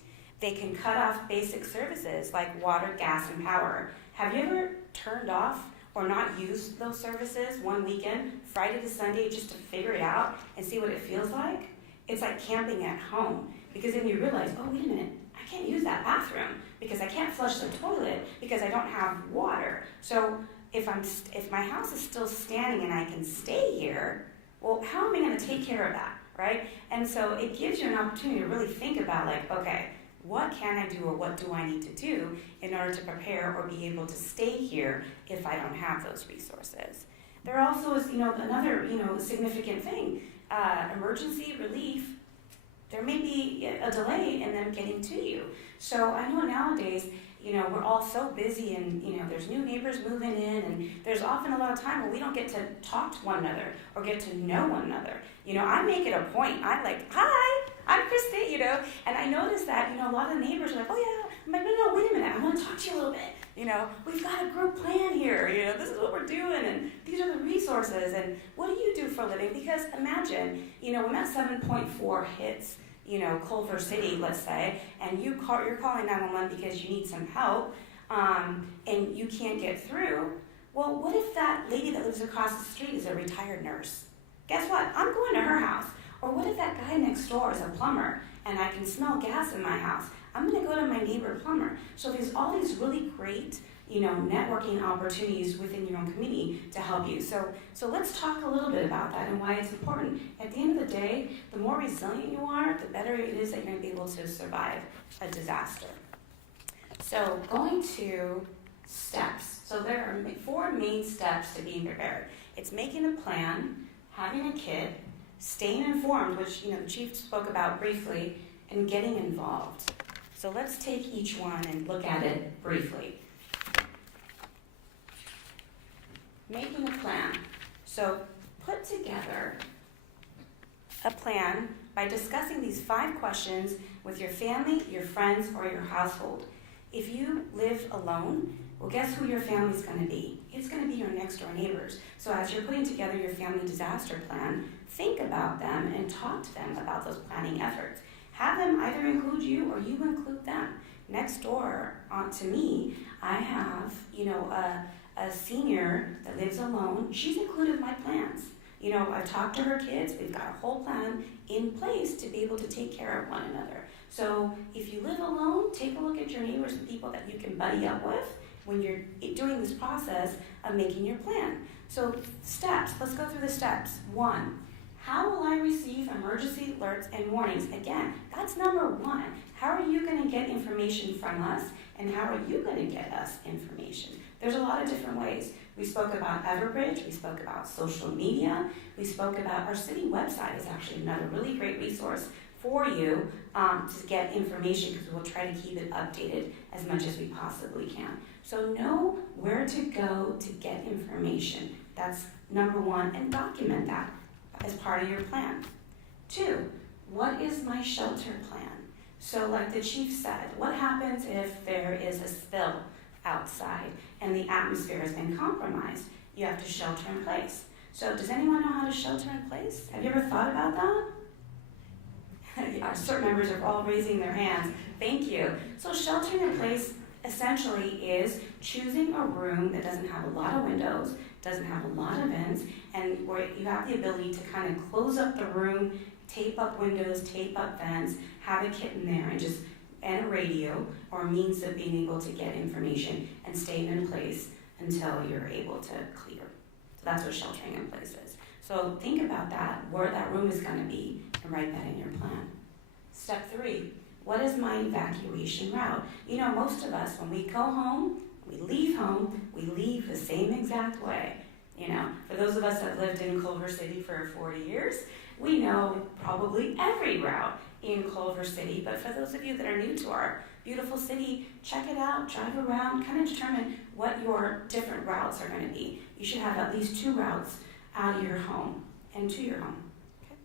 They can cut off basic services like water, gas, and power. Have you ever turned off or not used those services one weekend, Friday to Sunday, just to figure it out and see what it feels like? It's like camping at home, because then you realize, oh, wait a minute, I can't use that bathroom because I can't flush the toilet because I don't have water. So if my house is still standing and I can stay here, well, how am I going to take care of that, right? And so it gives you an opportunity to really think about, okay, what can I do or what do I need to do in order to prepare or be able to stay here if I don't have those resources? There also is, another, significant thing. Emergency relief, there may be a delay in them getting to you. So I know nowadays, we're all so busy and, there's new neighbors moving in and there's often a lot of time where we don't get to talk to one another or get to know one another. I make it a point. I'm like, hi, I'm Christy, and I notice that, a lot of the neighbors are like, oh yeah. I'm like, no, wait a minute. I want to talk to you a little bit. We've got a group plan here. This is what we're doing and these are the resources and what do you do for a living? Because imagine, when that 7.4 hits, Culver City, let's say, and you're calling 911 because you need some help, and you can't get through. Well, what if that lady that lives across the street is a retired nurse? Guess what? I'm going to her house. Or what if that guy next door is a plumber and I can smell gas in my house? I'm going to go to my neighbor plumber. So there's all these really great, networking opportunities within your own community to help you. So let's talk a little bit about that and why it's important. At the end of the day, the more resilient you are, the better it is that you're going to be able to survive a disaster. So going to steps. So So there are 4 main steps to being prepared. It's making a plan, having a kit, staying informed, which the chief spoke about briefly, and getting involved. So let's take each one and look at it briefly. Making a plan. So put together a plan by discussing these 5 questions with your family, your friends, or your household. If you live alone, well, guess who your family's going to be? It's going to be your next door neighbors. So as you're putting together your family disaster plan, think about them and talk to them about those planning efforts. Have them either include you or you include them. Next door to me, I have, a senior that lives alone. She's included my plans. I've talked to her kids. We've got a whole plan in place to be able to take care of one another. So if you live alone, take a look at your neighbors and people that you can buddy up with when you're doing this process of making your plan. So steps, let's go through the steps. 1, how will I receive emergency alerts and warnings? Again, that's number 1. How are you going to get information from us, and how are you going to get us information? There's a lot of different ways. We spoke about Everbridge, we spoke about social media, we spoke about our city website is actually another really great resource for you to get information, because we'll try to keep it updated as much as we possibly can. So know where to go to get information. That's number 1, and document that as part of your plan. 2, what is my shelter plan? So like the chief said, what happens if there is a spill outside and the atmosphere has been compromised? You have to shelter in place. So does anyone know how to shelter in place? Have you ever thought about that? Our CERT members are all raising their hands. Thank you. So sheltering in place essentially is choosing a room that doesn't have a lot of windows, doesn't have a lot of vents, and where you have the ability to kind of close up the room, tape up windows, tape up vents, have a kit in there, and a radio or a means of being able to get information and stay in place until you're able to clear. So that's what sheltering in place is. So think about that, where that room is going to be, and write that in your plan. Step 3, what is my evacuation route? Most of us, when we go home, we leave the same exact way. For those of us that lived in Culver City for 40 years, we know probably every route in Culver City, but for those of you that are new to our beautiful city, check it out, drive around, kind of determine what your different routes are going to be. You should have at least 2 routes out of your home and to your home. Okay?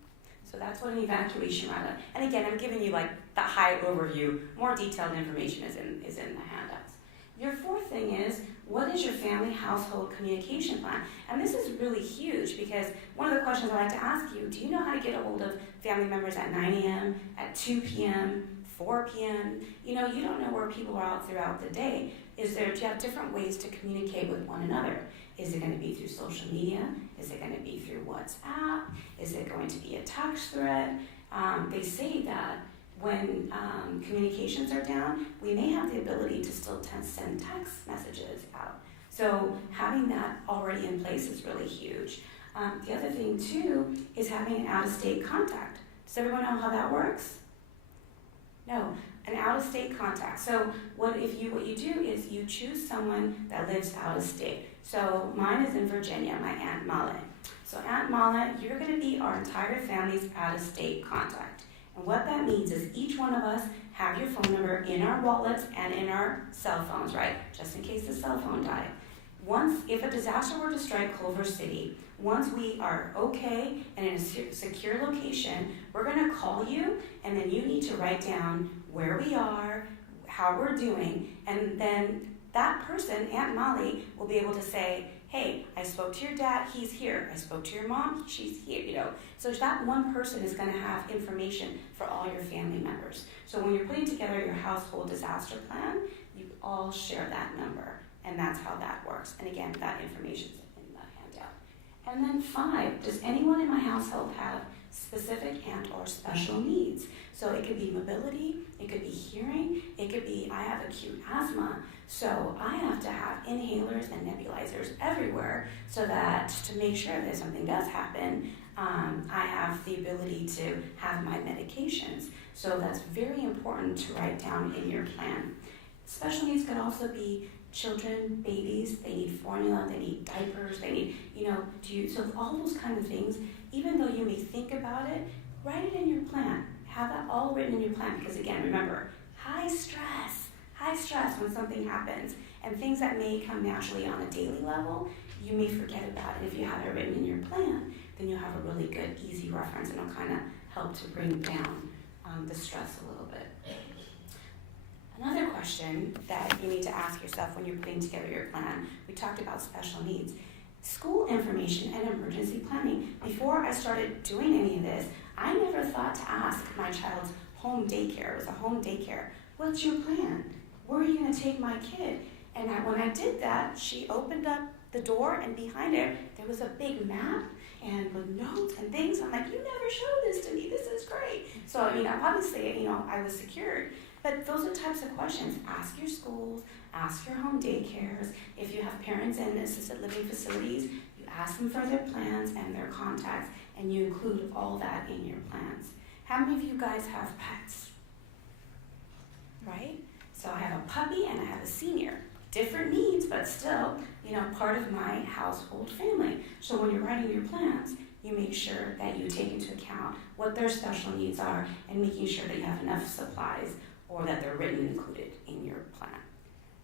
So that's what an evacuation route is. And again, I'm giving you like the high overview. More detailed information is in the handouts. Your 4th thing is, what is your family household communication plan? And this is really huge, because one of the questions I like to ask you, do you know how to get a hold of family members at 9 a.m., at 2 p.m., 4 p.m.? You don't know where people are out throughout the day. Do you have different ways to communicate with one another? Is it going to be through social media? Is it going to be through WhatsApp? Is it going to be a text thread? They say that when communications are down, we may have the ability to still send text messages out. So having that already in place is really huge. The other thing too is having an out-of-state contact. Does everyone know how that works? No, an out-of-state contact. So what you do is you choose someone that lives out of state. So mine is in Virginia, my Aunt Molly. So Aunt Molly, you're going to be our entire family's out-of-state contact. And what that means is each one of us have your phone number in our wallets and in our cell phones, right? Just in case the cell phone died. If a disaster were to strike Culver City, once we are okay and in a secure location, we're going to call you, and then you need to write down where we are, how we're doing, and then that person, Aunt Molly, will be able to say, hey, I spoke to your dad, he's here. I spoke to your mom, she's here, So that one person is going to have information for all your family members. So when you're putting together your household disaster plan, you all share that number, and that's how that works. And again, that information's in the handout. And then 5, does anyone in my household have specific and or special needs? So it could be mobility, it could be hearing, it could be I have acute asthma, so I have to have inhalers and nebulizers everywhere so that to make sure that if something does happen, I have the ability to have my medications. So that's very important to write down in your plan. Special needs could also be children, babies, they need formula, they need diapers, they need, so all those kind of things, even though you may think about it, write it in your plan. Have that all written in your plan, because again, remember, high stress when something happens, and things that may come naturally on a daily level, you may forget about it. If you have it written in your plan, then you'll have a really good, easy reference, and it'll kind of help to bring down the stress a little bit. Another question that you need to ask yourself when you're putting together your plan, we talked about special needs. School information and emergency planning. Before I started doing any of this, I never thought to ask my child's home daycare. It was a home daycare. What's your plan? Where are you going to take my kid? And when I did that, she opened up the door, and behind it, there was a big map and with notes and things. I'm like, you never showed this to me. This is great. So, obviously, I was secured. But those are types of questions. Ask your schools, ask your home daycares. If you have parents in assisted living facilities, you ask them for their plans and their contacts, and you include all that in your plans. How many of you guys have pets? Right? So I have a puppy and I have a senior. Different needs, but still, part of my household family. So when you're writing your plans, you make sure that you take into account what their special needs are and making sure that you have enough supplies or that they're written and included in your plan.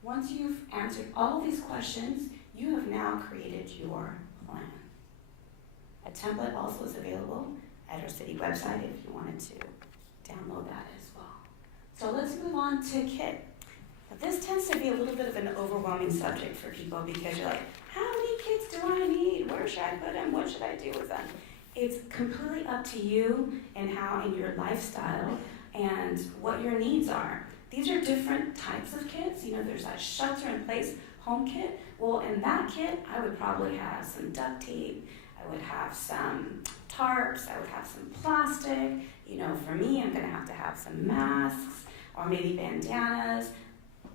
Once you've answered all these questions, you have now created your plan. A template also is available at our city website if you wanted to download that as well. So let's move on to KIT. Now, this tends to be a little bit of an overwhelming subject for people because you're like, how many kids do I need? Where should I put them? What should I do with them? It's completely up to you and how in your lifestyle and what your needs are. These are different types of kits. There's that shelter-in-place home kit. Well, in that kit, I would probably have some duct tape. I would have some tarps. I would have some plastic. For me, I'm going to have some masks or maybe bandanas,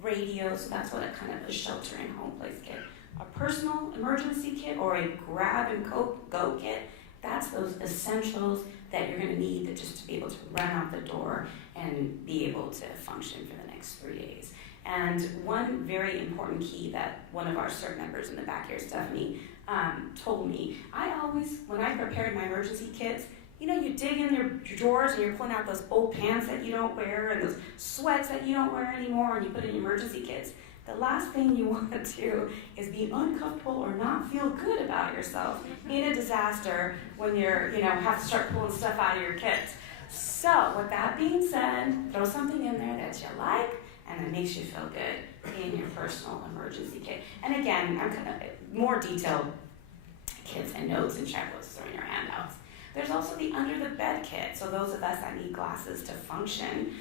radios. So that's what a kind of a shelter-in-home place kit. A personal emergency kit or a grab-and-go kit. That's those essentials that you're going to need just to be able to run out the door and be able to function for the next 3 days. And one very important key that one of our CERT members in the back here, Stephanie, told me, when I prepared my emergency kits, you dig in your drawers and you're pulling out those old pants that you don't wear and those sweats that you don't wear anymore and you put in your emergency kits. The last thing you want to do is be uncomfortable or not feel good about yourself in a disaster when you're, have to start pulling stuff out of your kits. So, with that being said, throw something in there that you like and that makes you feel good in your personal emergency kit. And again, I'm kind of more detailed kits and notes and checklists are in your handouts. There's also the under the bed kit. So those of us that need glasses to function,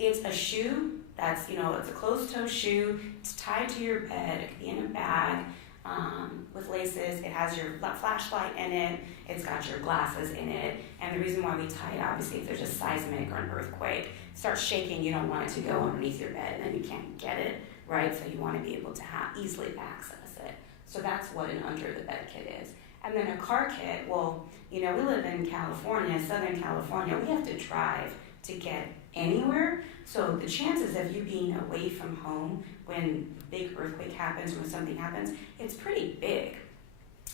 it's a shoe. That's, it's a closed-toe shoe. It's tied to your bed. It could be in a bag with laces. It has your flashlight in it. It's got your glasses in it. And the reason why we tie it, obviously, if there's a seismic or an earthquake, starts shaking, you don't want it to go underneath your bed, and then you can't get it, right? So you want to be able to easily access it. So that's what an under-the-bed kit is. And then a car kit, well, we live in California, Southern California. We have to drive to get anywhere. So the chances of you being away from home when a big earthquake happens or when something happens, it's pretty big.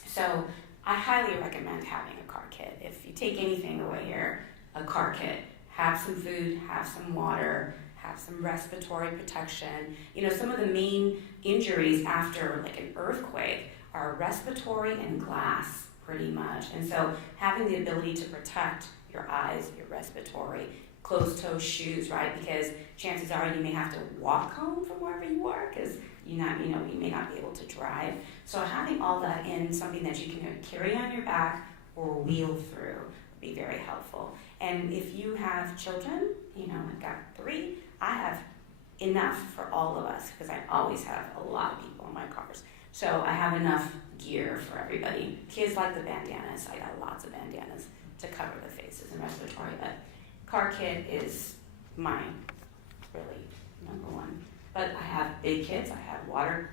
So I highly recommend having a car kit. If you take anything away here, a car kit. Have some food, have some water, have some respiratory protection. Some of the main injuries after like an earthquake are respiratory and glass, pretty much. And so having the ability to protect your eyes, your respiratory, closed-toe shoes, right? Because chances are you may have to walk home from wherever you are because you may not be able to drive. So having all that in something that you can carry on your back or wheel through would be very helpful. And if you have children, I've got 3, I have enough for all of us because I always have a lot of people in my cars. So I have enough gear for everybody. Kids like the bandanas. I got lots of bandanas to cover the faces and respiratory, but car kit is mine, really, number one. But I have big kits. I have water,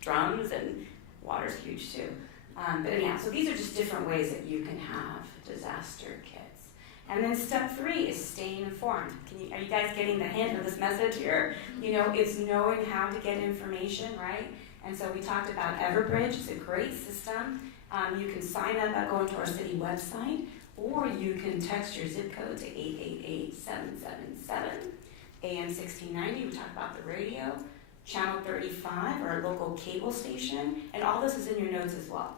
drums, and water's huge too. But anyhow, so these are just different ways that you can have disaster kits. And then step 3 is staying informed. Are you guys getting the hint of this message here? It's knowing how to get information, right? And so we talked about Everbridge. It's a great system. You can sign up by going to our city website, or you can text your zip code to 888-777. AM 1690, we talked about the radio. Channel 35, our local cable station, and all this is in your notes as well.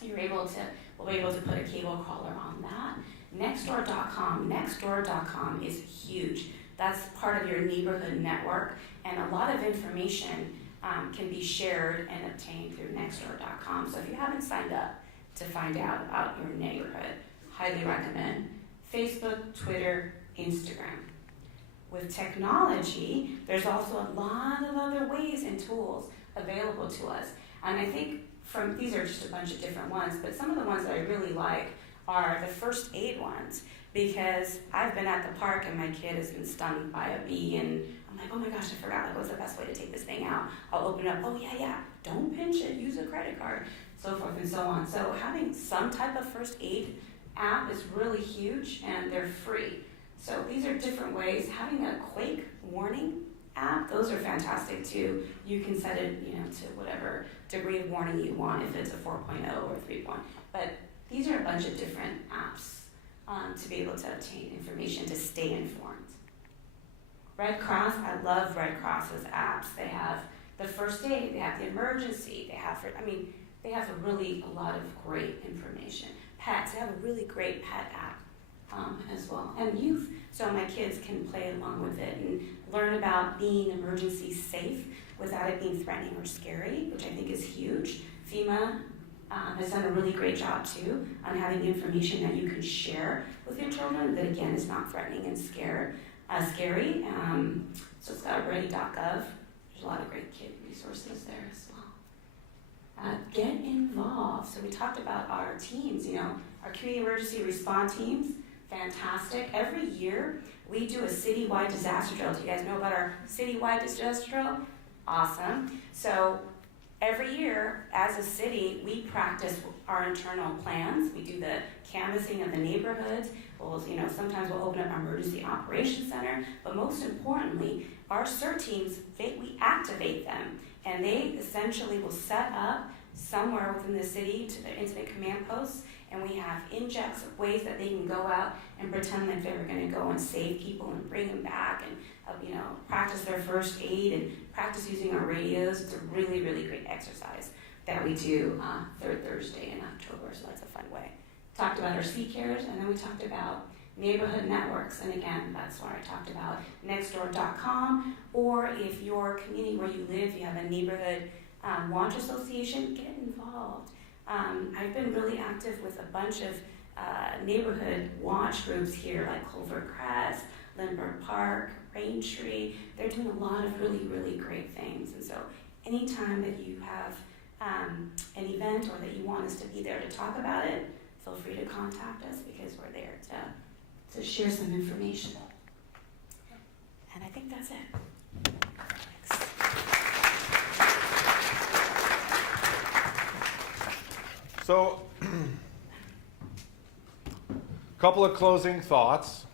We'll be able to put a cable caller on that. Nextdoor.com. Nextdoor.com is huge. That's part of your neighborhood network, and a lot of information can be shared and obtained through Nextdoor.com. So if you haven't signed up to find out about your neighborhood, highly recommend Facebook, Twitter, Instagram. With technology, there's also a lot of other ways and tools available to us. And I think these are just a bunch of different ones, but some of the ones that I really like are the first aid ones, because I've been at the park and my kid has been stung by a bee, and I'm like, oh my gosh, I forgot, what's the best way to take this thing out? I'll open it up, oh yeah, don't pinch it, use a credit card, so forth and so on. So having some type of first aid app is really huge, and they're free. So these are different ways. Having a quake warning app, those are fantastic too. You can set it, to whatever degree of warning you want, if it's a 4.0 or 3.0. But these are a bunch of different apps to be able to obtain information to stay informed. Red Cross, I love Red Cross's apps. They have the first aid, they have the emergency, they have a lot of great information. Pets, they have a really great pet app. As well, and youth, so my kids can play along with it and learn about being emergency safe without it being threatening or scary, which I think is huge. FEMA has done a really great job too on having information that you can share with your children that again is not threatening and scary. So it's got ready.gov. There's a lot of great kid resources there as well. Get involved. So we talked about our teams, our community emergency response teams. Fantastic. Every year we do a citywide disaster drill. Do you guys know about our citywide disaster drill? Awesome. So every year as a city we practice our internal plans. We do the canvassing of the neighborhoods. Sometimes we'll open up our emergency operations center, but most importantly, our CERT teams, we activate them, and they essentially will set up somewhere within the city to their incident command posts, and we have injects of ways that they can go out and pretend like they were going to go and save people and bring them back and practice their first aid and practice using our radios. It's a really, really great exercise that we do third Thursday in October, so that's a fun way. Talked about our CCARES, and then we talked about neighborhood networks, and again, that's where I talked about Nextdoor.com, or if your community where you live, you have a neighborhood watch association, get involved. I've been really active with a bunch of neighborhood watch groups here, like Culver Crest, Lindbergh Park, Raintree. They're doing a lot of really, really great things. And so anytime that you have an event or that you want us to be there to talk about it, feel free to contact us because we're there to share some information. And I think that's it. Thanks. So, a couple of closing thoughts.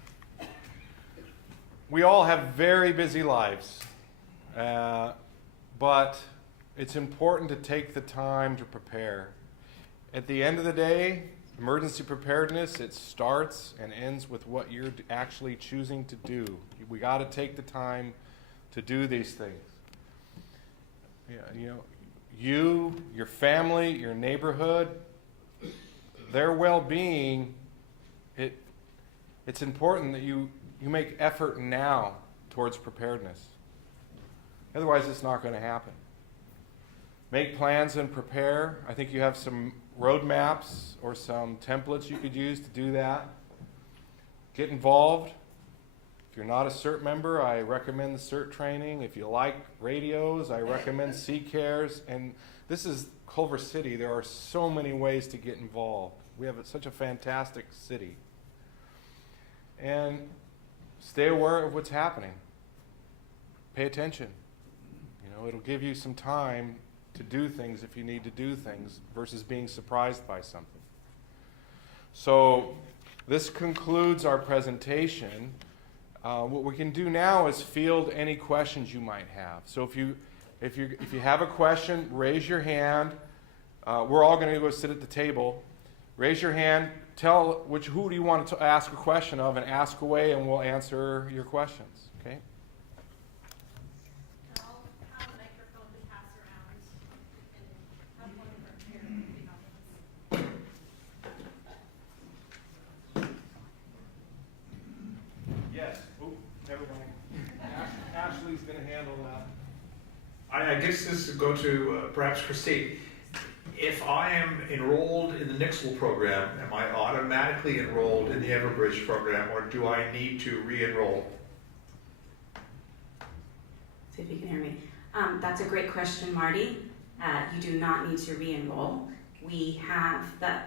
We all have very busy lives, but it's important to take the time to prepare. At the end of the day, emergency preparedness, it starts and ends with what you're actually choosing to do. We got to take the time to do these things. You, your family, your neighborhood, their well-being, it's important that you make effort now towards preparedness. Otherwise, it's not going to happen. Make plans and prepare. I think you have some roadmaps or some templates you could use to do that. Get involved. If you're not a CERT member, I recommend the CERT training. If you like radios, I recommend CCARES. And this is Culver City. There are so many ways to get involved. We have such a fantastic city. And stay aware of what's happening. Pay attention. It'll give you some time to do things if you need to do things versus being surprised by something. So This concludes our presentation. What we can do now is field any questions you might have. So if you have a question, raise your hand. We're all going to go sit at the table. Raise your hand. Tell who do you want to ask a question of, and ask away, and we'll answer your questions. Okay. I'll have a microphone to pass around and have one of our parents pick up on this. Yes. Oh, never mind. Ashley's going to handle that. I guess this would go to perhaps Christine. If I am enrolled in the Nixle program, am I automatically enrolled in the Everbridge program, or do I need to re-enroll? See if you can hear me. That's a great question, Marty. You do not need to re-enroll. We have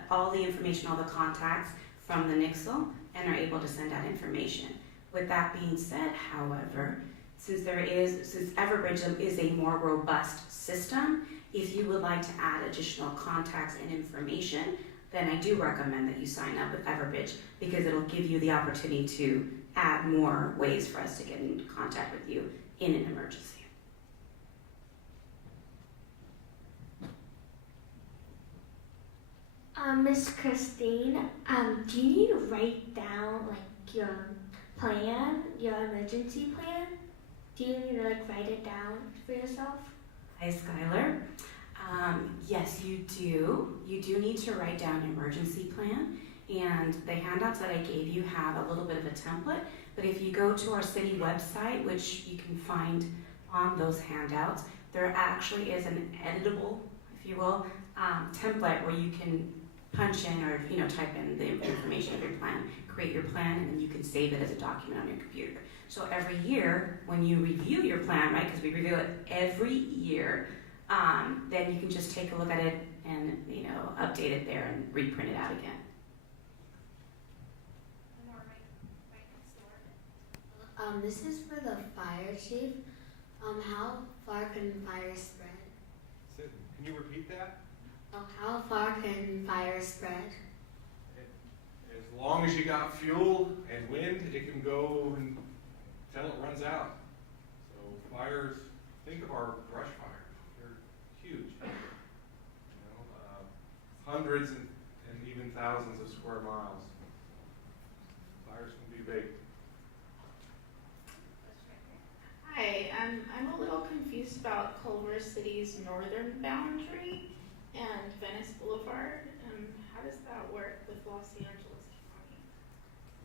all the information, all the contacts from the Nixle, and are able to send out information. With that being said, however, since Everbridge is a more robust system, if you would like to add additional contacts and information, then I do recommend that you sign up with Everbridge, because it'll give you the opportunity to add more ways for us to get in contact with you in an emergency. Miss Christine, do you need to write down like your plan, your emergency plan? Do you need to like write it down for yourself? Hi, Skylar. Yes, you do. You do need to write down an emergency plan, and the handouts that I gave you have a little bit of a template, but if you go to our city website, which you can find on those handouts, there actually is an editable, if you will, template where you can punch in or type in the information of your plan, create your plan, and then you can save it as a document on your computer. So every year, when you review your plan, right, because we review it every year, then you can just take a look at it and update it there and reprint it out again. This is for the fire chief. How far can fire spread? Can you repeat that? How far can fire spread? As long as you got fuel and wind, it can go until it runs out. So fires, think of our brush fires. They're huge. Hundreds and even thousands of square miles. Fires can be big. Hi, I'm a little confused about Culver City's northern boundary and Venice Boulevard. How does that work with Los Angeles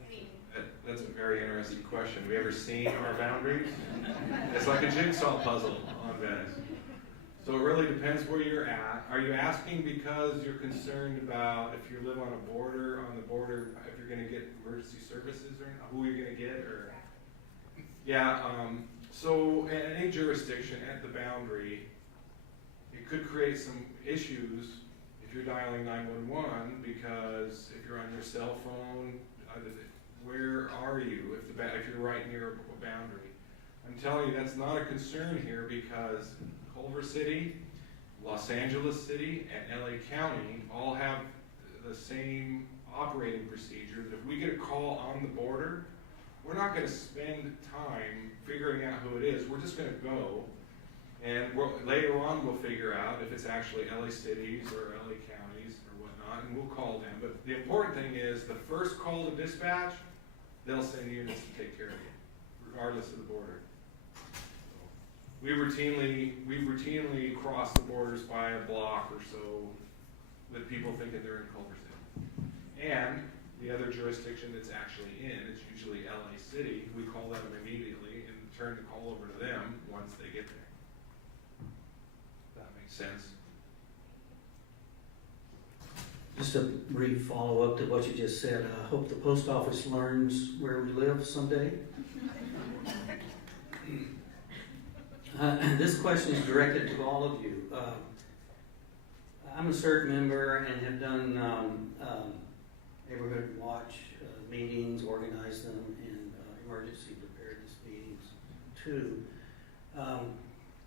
County? That's a very interesting question. Have you ever seen our boundaries? It's like a jigsaw puzzle on Venice. So it really depends where you're at. Are you asking because you're concerned about if you live on the border, if you're going to get emergency services or who you're going to get? Or yeah. So in any jurisdiction at the boundary, it could create some issues if you're dialing 911, because if you're on your cell phone, where are you if you're right near a boundary? I'm telling you, that's not a concern here, because Culver City, Los Angeles City, and LA County all have the same operating procedures. If we get a call on the border, we're not going to spend time figuring out who it is. We're just going to go, and later on we'll figure out if it's actually LA cities or LA counties or whatnot, and we'll call them. But the important thing is the first call to dispatch, they'll send units to take care of you, regardless of the border. We routinely cross the borders by a block or so with people thinking they're in Culver City. And the other jurisdiction that's actually in, it's usually LA City. We call them immediately and turn the call over to them once they get there. That makes sense. Just a brief follow-up to what you just said. I hope the post office learns where we live someday. This question is directed to all of you. I'm a CERT member and have done neighborhood watch meetings, organized them, and emergency preparedness meetings too.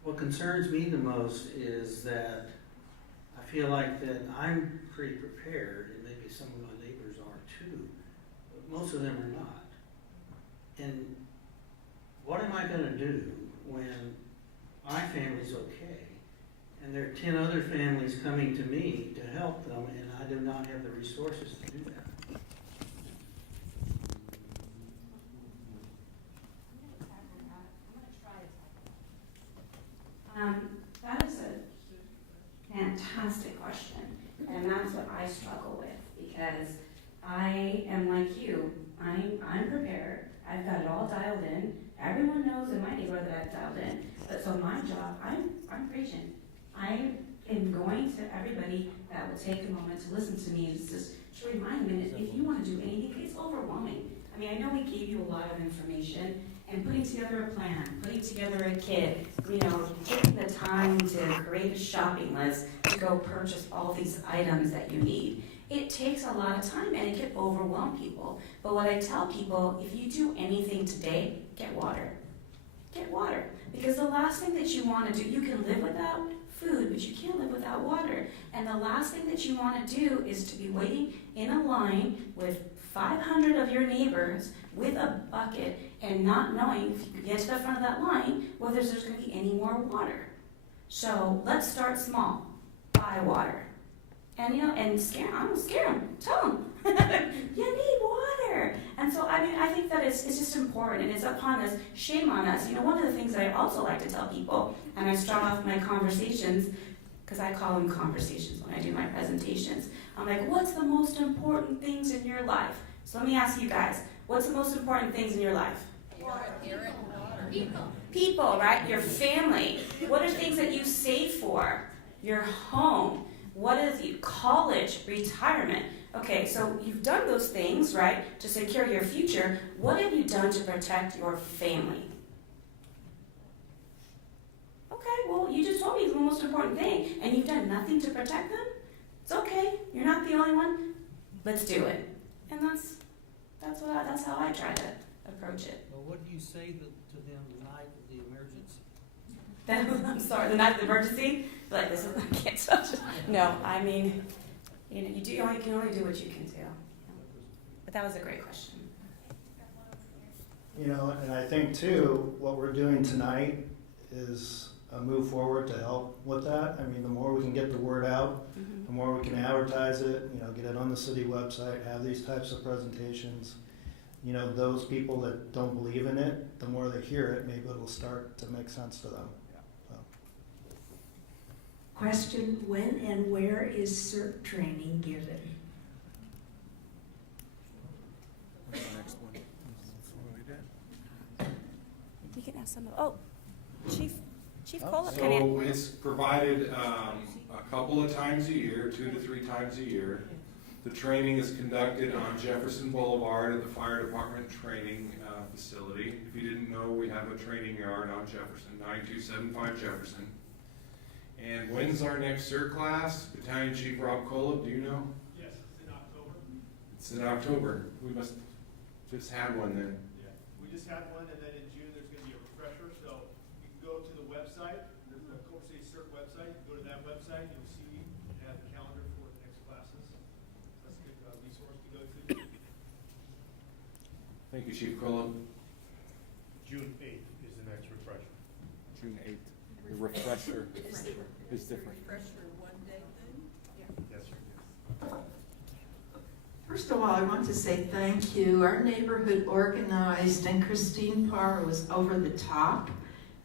What concerns me the most is that I feel like that I'm pretty prepared, and maybe some of my neighbors are too, most of them are not. And what am I gonna do when my family's okay, and there are 10 other families coming to me to help them, and I do not have the resources to do that? That is a fantastic question, and that's what I struggle with, because I am like you. I'm prepared. I've got it all dialed in. Everyone knows in my neighborhood that I've dialed in. But so my job, I'm preaching. I am going to everybody that will take a moment to listen to me and just to remind them that if you want to do anything, it's overwhelming. I mean, I know we gave you a lot of information, and putting together a plan, putting together a kit, taking the time to create a shopping list to go purchase all these items that you need. It takes a lot of time and it can overwhelm people. But what I tell people, if you do anything today, get water. Get water. Because the last thing that you want to do, you can live without food, but you can't live without water. And the last thing that you want to do is to be waiting in a line with 500 of your neighbors with a bucket and not knowing if you can get to the front of that line whether there's going to be any more water. So let's start small. Buy water. And and I'm gonna scare them. Tell them, you need water. And so I think that it's just important, and it's upon us. Shame on us. One of the things that I also like to tell people, and I start off my conversations, because I call them conversations when I do my presentations. I'm like, what's the most important things in your life? So let me ask you guys, what's the most important things in your life? People, right? Your family. What are things that you save for? Your home. What is it? College, retirement. Okay, so you've done those things, right, to secure your future. What have you done to protect your family? Okay, well, you just told me it's the most important thing, and you've done nothing to protect them? It's okay. You're not the only one. Let's do it. And that's how I try to approach it. Well, what do you say to them the night of the emergency? I'm sorry, the night of the emergency? Like, this is, I can't touch it. No, I mean, you can only do what you can do. But that was a great question. And I think too, what we're doing tonight is a move forward to help with that. I mean, the more we can get the word out, the more we can advertise it, get it on the city website, have these types of presentations. Those people that don't believe in it, the more they hear it, maybe it'll start to make sense to them. Question, when and where is CERT training given? What's the next one? That's what we did. You can ask some of, Chief Cola. So it's provided a couple of times a year, 2 to 3 times a year. The training is conducted on Jefferson Boulevard at the Fire Department Training Facility. If you didn't know, we have a training yard on Jefferson, 9275 Jefferson. And when's our next CERT class? Battalion Chief Rob Kolob, do you know? Yes, it's in October. It's in October. We must just had one then. Yeah, we just had one, and then in June there's going to be a refresher. So you can go to the website, the Culver CityCERT website. Go to that website, you'll see it has the calendar for the next classes. That's a good resource to go to. Thank you, Chief Kolob. June 8th is the next refresher. June 8th. The refresher is different. Refresher one day thing? Yes, sir. First of all, I want to say thank you. Our neighborhood organized, and Christine Parr was over the top,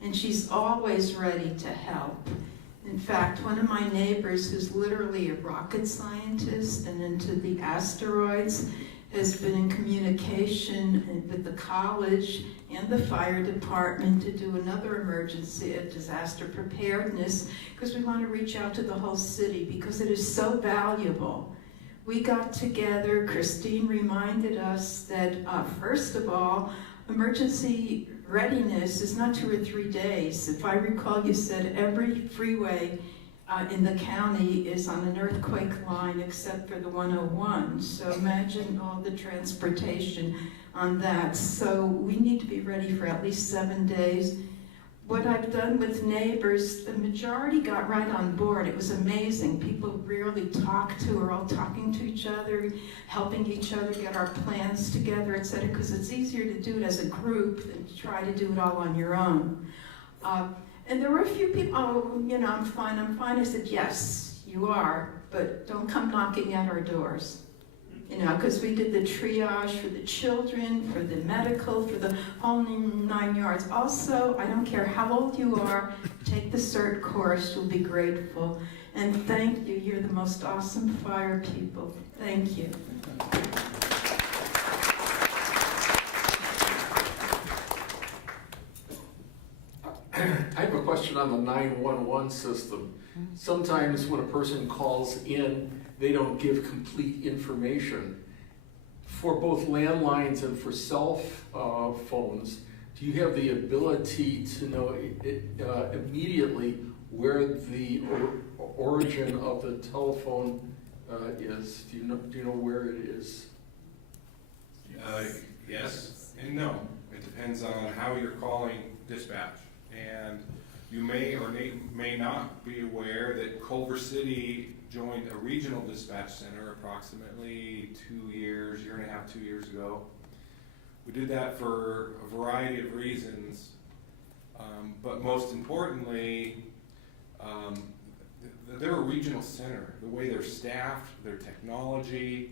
and she's always ready to help. In fact, one of my neighbors, who's literally a rocket scientist and into the asteroids, has been in communication with the college and the fire department to do another emergency, a disaster preparedness, because we want to reach out to the whole city because it is so valuable. We got together, Christine reminded us that first of all, emergency readiness is not 2 or 3 days. If I recall, you said every freeway in the county is on an earthquake line except for the 101. So imagine all the transportation on that. So we need to be ready for at least 7 days. what I've done with neighbors, the majority got right on board. It was amazing. People rarely talk to, are all talking to each other, helping each other get our plans together, etc., because it's easier to do it as a group than to try to do it all on your own. And there were a few people, oh, you know, I'm fine. I said, yes, you are, but don't come knocking at our doors. You know, because we did the triage for the children, for the medical, for the whole 9 yards. Also, I don't care how old you are, take the CERT course, you'll be grateful. And thank you, you're the most awesome fire people. Thank you. I have a question on the 911 system. Sometimes when a person calls in, they don't give complete information. For both landlines and for cell phones, do you have the ability to know immediately where the origin of the telephone is? Do you know where it is? Yes and no. It depends on how you're calling dispatch. And you may or may not be aware that Culver City joined a regional dispatch center approximately 2 years, year and a half, 2 years ago. We did that for a variety of reasons, but most importantly, they're a regional center. The way they're staffed, their technology,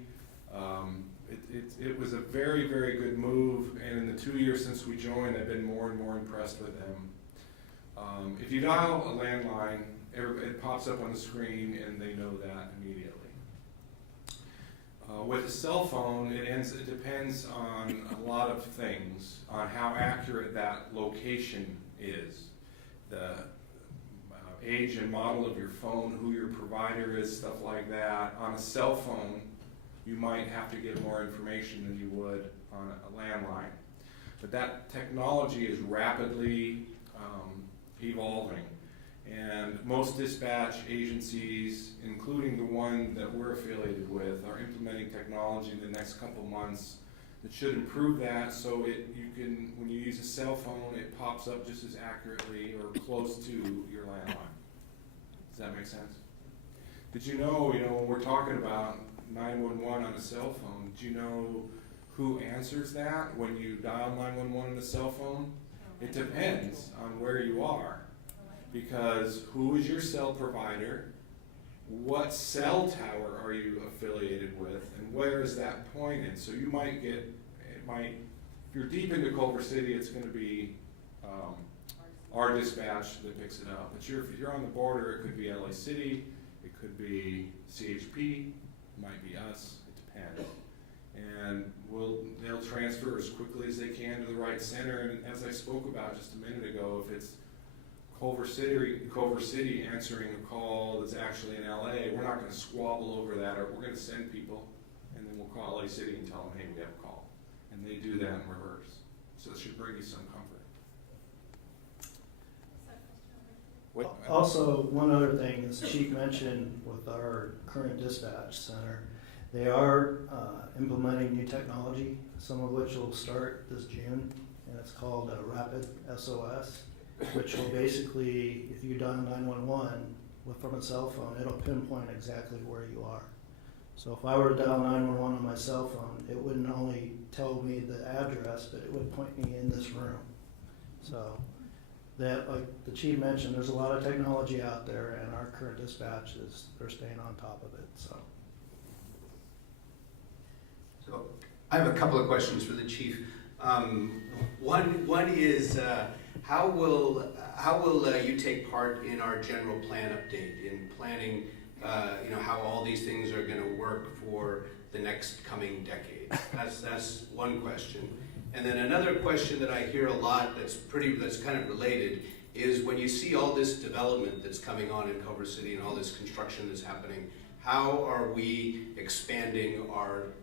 it was a very, very good move, and in the 2 years since we joined, I've been more and more impressed with them. If you dial a landline, it pops up on the screen and they know that immediately. With a cell phone, it depends on a lot of things, on how accurate that location is, the age and model of your phone, who your provider is, stuff like that. On a cell phone, you might have to give more information than you would on a landline. But that technology is rapidly evolving. And most dispatch agencies, including the one that we're affiliated with, are implementing technology in the next couple months that should improve that, so you can, when you use a cell phone, it pops up just as accurately or close to your landline. Does that make sense? Did you know, when we're talking about 911 on a cell phone, did you know who answers that when you dial 911 on a cell phone? It depends on where you are. Because who is your cell provider, what cell tower are you affiliated with, and where is that pointed? So you might get, if you're deep into Culver City, it's going to be our dispatch that picks it up. But if you're on the border, it could be LA City, it could be CHP, it might be us, it depends. And they'll transfer as quickly as they can to the right center. And as I spoke about just a minute ago, if it's Culver City answering a call that's actually in LA, we're not going to squabble over that, or we're going to send people, and then we'll call LA City and tell them, hey, we have a call. And they do that in reverse. So it should bring you some comfort. Also, one other thing, as Chief mentioned with our current dispatch center, they are implementing new technology, some of which will start this June, and it's called Rapid SOS, which will basically, if you dial 911 from a cell phone, it'll pinpoint exactly where you are. So if I were to dial 911 on my cell phone, it wouldn't only tell me the address, but it would point me in this room. So that, like the Chief mentioned, there's a lot of technology out there, and our current dispatches, they're staying on top of it. So I have a couple of questions for the Chief. One is, how will you take part in our general plan update, in planning how all these things are going to work for the next coming decade? That's one question. And then another question that I hear a lot that's kind of related is, when you see all this development that's coming on in Culver City and all this construction that's happening, how are we expanding our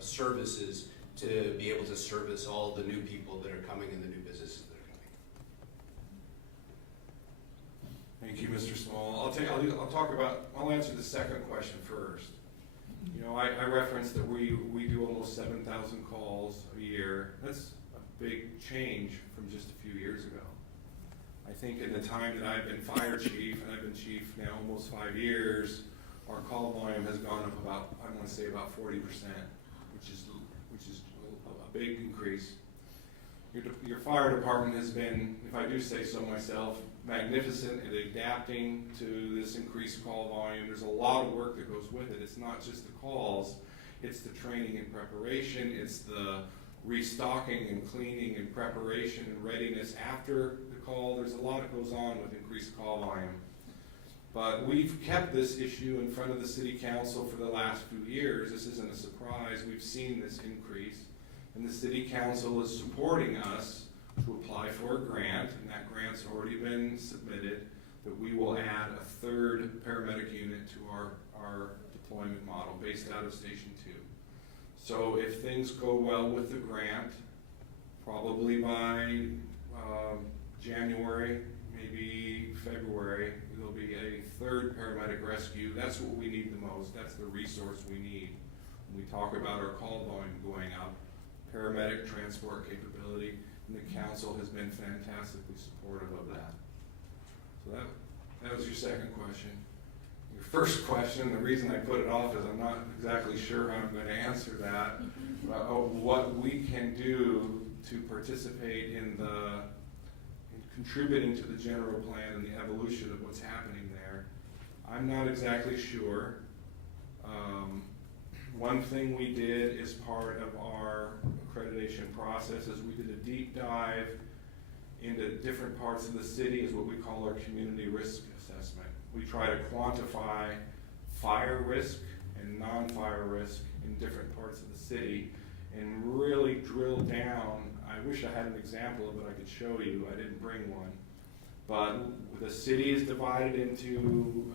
services to be able to service all the new people that are coming and the new businesses that are coming? Thank you, Mr. Small. I'll answer the second question first. I referenced that we do almost 7,000 calls a year. That's a big change from just a few years ago. I think in the time that I've been fire chief, and I've been chief now almost 5 years, our call volume has gone up about, I want to say about 40%, which is a big increase. Your fire department has been, if I do say so myself, magnificent at adapting to this increased call volume. There's a lot of work that goes with it. It's not just the calls, it's the training and preparation, it's the restocking and cleaning and preparation and readiness after the call. There's a lot that goes on with increased call volume. But we've kept this issue in front of the city council for the last few years. This isn't a surprise. We've seen this increase. And the city council is supporting us to apply for a grant, and that grant's already been submitted, that we will add a third paramedic unit to our deployment model based out of Station 2. So if things go well with the grant, probably by January, maybe February, there'll be a third paramedic rescue. That's what we need the most. That's the resource we need. When we talk about our call volume going up, paramedic transport capability, and the council has been fantastically supportive of that. So that was your second question. Your first question, the reason I put it off is I'm not exactly sure how I'm going to answer that. What we can do to participate in contributing to the general plan and the evolution of what's happening there, I'm not exactly sure. One thing we did as part of our accreditation process is we did a deep dive into different parts of the city, is what we call our community risk assessment. We try to quantify fire risk and non-fire risk in different parts of the city and really drill down. I wish I had an example of it I could show you. I didn't bring one. But the city is divided into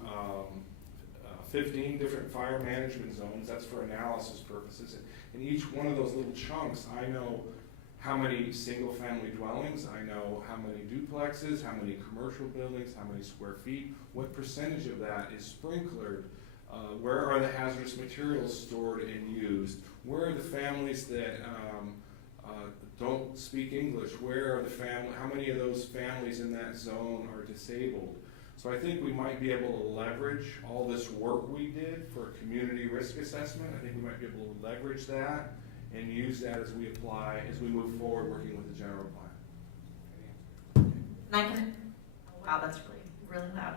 15 different fire management zones. That's for analysis purposes. And each one of those little chunks, I know how many single-family dwellings, I know how many duplexes, how many commercial buildings, how many square feet, what percentage of that is sprinklered, where are the hazardous materials stored and used, where are the families that don't speak English, where are how many of those families in that zone are disabled. So I think we might be able to leverage all this work we did for community risk assessment. I think we might be able to leverage that and use that as we apply, as we move forward working with the general plan. Wow, that's really loud.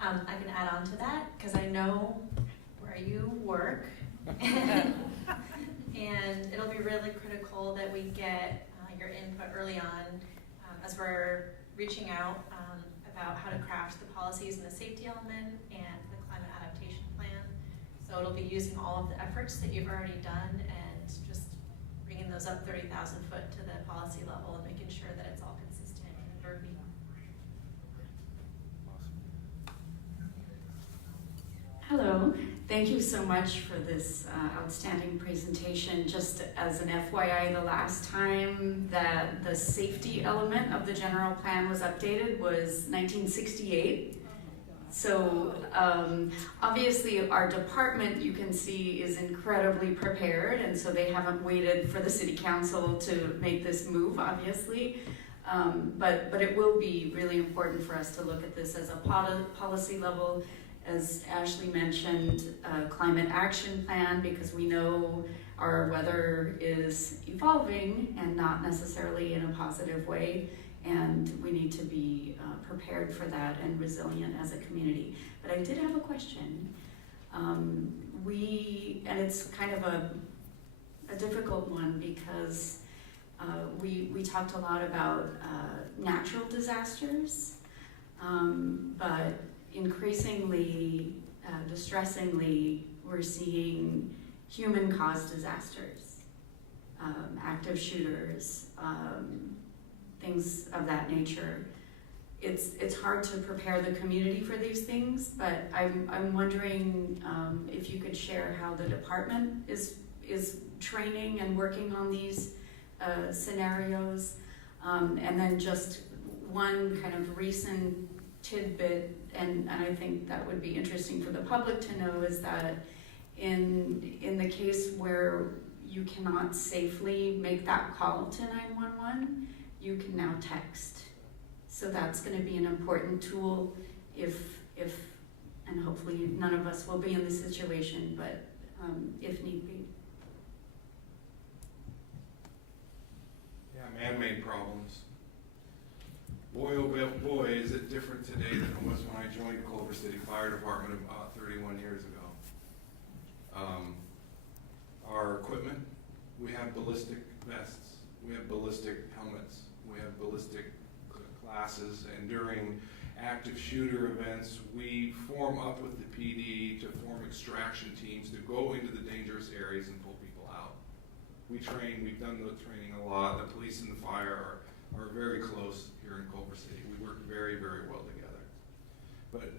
I can add on to that because I know where you work. And it'll be really critical that we get your input early on as we're reaching out about how to craft the policies and the safety element and the climate adaptation plan. So it'll be using all of the efforts that you've already done and just bringing those up 30,000 foot to the policy level and making sure that it's all consistent and verbiage. Hello, thank you so much for this outstanding presentation. Just as an FYI, the last time that the safety element of the general plan was updated was 1968. So obviously our department, you can see, is incredibly prepared, and so they haven't waited for the city council to make this move, obviously. But it will be really important for us to look at this as a policy level. As Ashley mentioned, a climate action plan, because we know our weather is evolving and not necessarily in a positive way, and we need to be prepared for that and resilient as a community. But I did have a question. And it's kind of a difficult one because we talked a lot about natural disasters, but increasingly, distressingly, we're seeing human-caused disasters, active shooters, things of that nature. It's hard to prepare the community for these things, but I'm wondering if you could share how the department is training and working on these scenarios, and then just one kind of recent tidbit, and I think that would be interesting for the public to know, is that in the case where you cannot safely make that call to 911, you can now text. So that's going to be an important tool if, and hopefully none of us will be in this situation, but if need be. Yeah, man-made problems. Boy, oh boy, is it different today than it was when I joined Culver City Fire Department about 31 years ago. Our equipment, we have ballistic vests, we have ballistic helmets, we have ballistic classes, and during active shooter events, we form up with the PD to form extraction teams to go into the dangerous areas and pull people out. We train, we've done the training a lot. The police and the fire are very close here in Culver City. We work very, very well together. But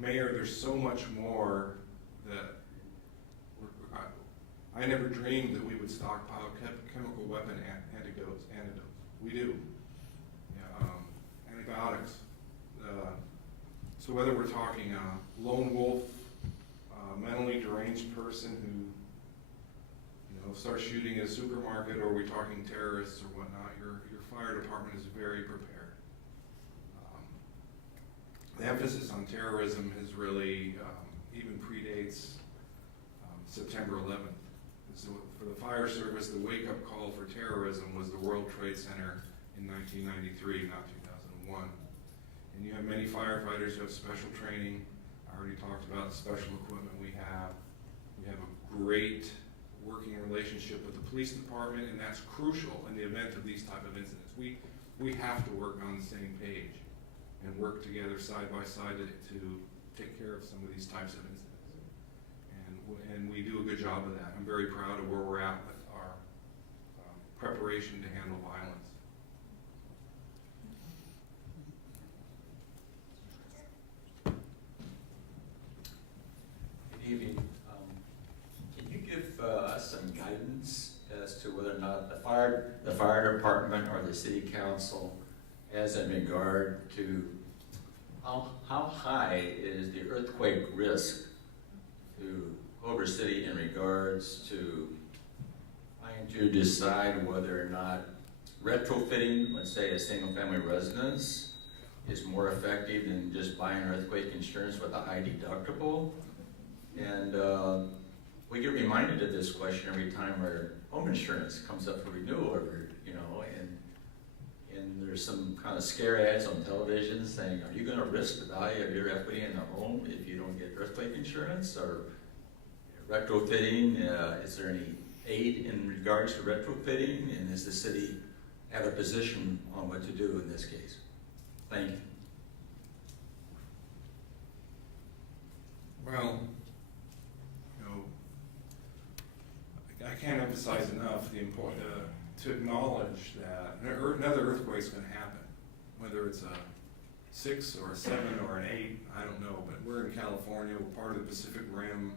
Mayor, there's so much more that I never dreamed that we would stockpile chemical weapon antidotes. We do. Yeah, antibiotics. So whether we're talking a lone wolf, mentally deranged person who starts shooting at a supermarket, or we're talking terrorists or whatnot, your fire department is very prepared. The emphasis on terrorism has really even predates September 11th. So for the fire service, the wake-up call for terrorism was the World Trade Center in 1993, not 2001. And you have many firefighters who have special training. I already talked about the special equipment we have. We have a great working relationship with the police department, and that's crucial in the event of these type of incidents. We have to work on the same page and work together side by side to take care of some of these types of incidents. And we do a good job of that. I'm very proud of where we're at with our preparation to handle violence. Good evening. Can you give us some guidance as to whether or not the fire department or the city council has in regard to how high is the earthquake risk to Culver City in regards to trying to decide whether or not retrofitting, let's say, a single-family residence is more effective than just buying earthquake insurance with a high deductible? And we get reminded of this question every time our home insurance comes up for renewal, and there's some kind of scare ads on television saying, are you going to risk the value of your equity in the home if you don't get earthquake insurance? Or retrofitting, is there any aid in regards to retrofitting? And does the city have a position on what to do in this case? Thank you. Well, I can't emphasize enough the importance to acknowledge that another earthquake is going to happen, whether it's a 6 or a 7 or an 8, I don't know. But we're in California, we're part of the Pacific Rim.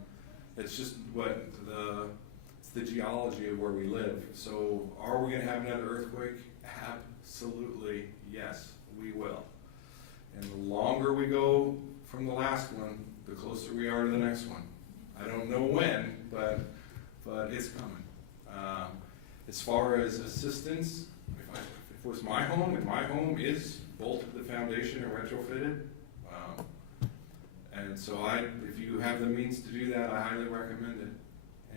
It's just it's the geology of where we live. So are we going to have another earthquake? Absolutely, yes, we will. And the longer we go from the last one, the closer we are to the next one. I don't know when, but it's coming. As far as assistance, if it was my home, and my home is bolted to the foundation and retrofitted, and so if you have the means to do that, I highly recommend it.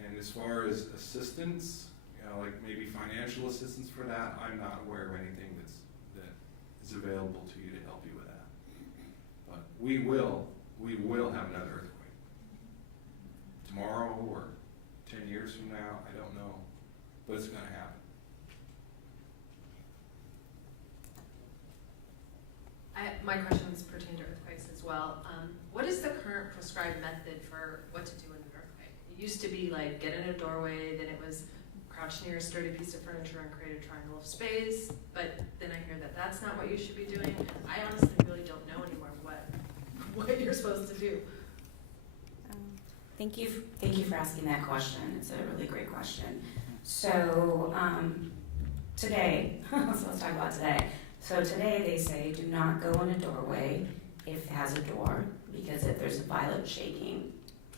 And as far as assistance, like maybe financial assistance for that, I'm not aware of anything that is available to you to help you with that. But we will have another earthquake. Tomorrow or 10 years from now, I don't know, but it's going to happen. My questions pertain to earthquakes as well. What is the current prescribed method for what to do in an earthquake? It used to be like get in a doorway, then it was crouch near a sturdy piece of furniture and create a triangle of space, but then I hear that that's not what you should be doing. I honestly really don't know anymore what you're supposed to do. Thank you for asking that question. It's a really great question. So today, so let's talk about today. So today they say do not go in a doorway if it has a door, because if there's a violent shaking,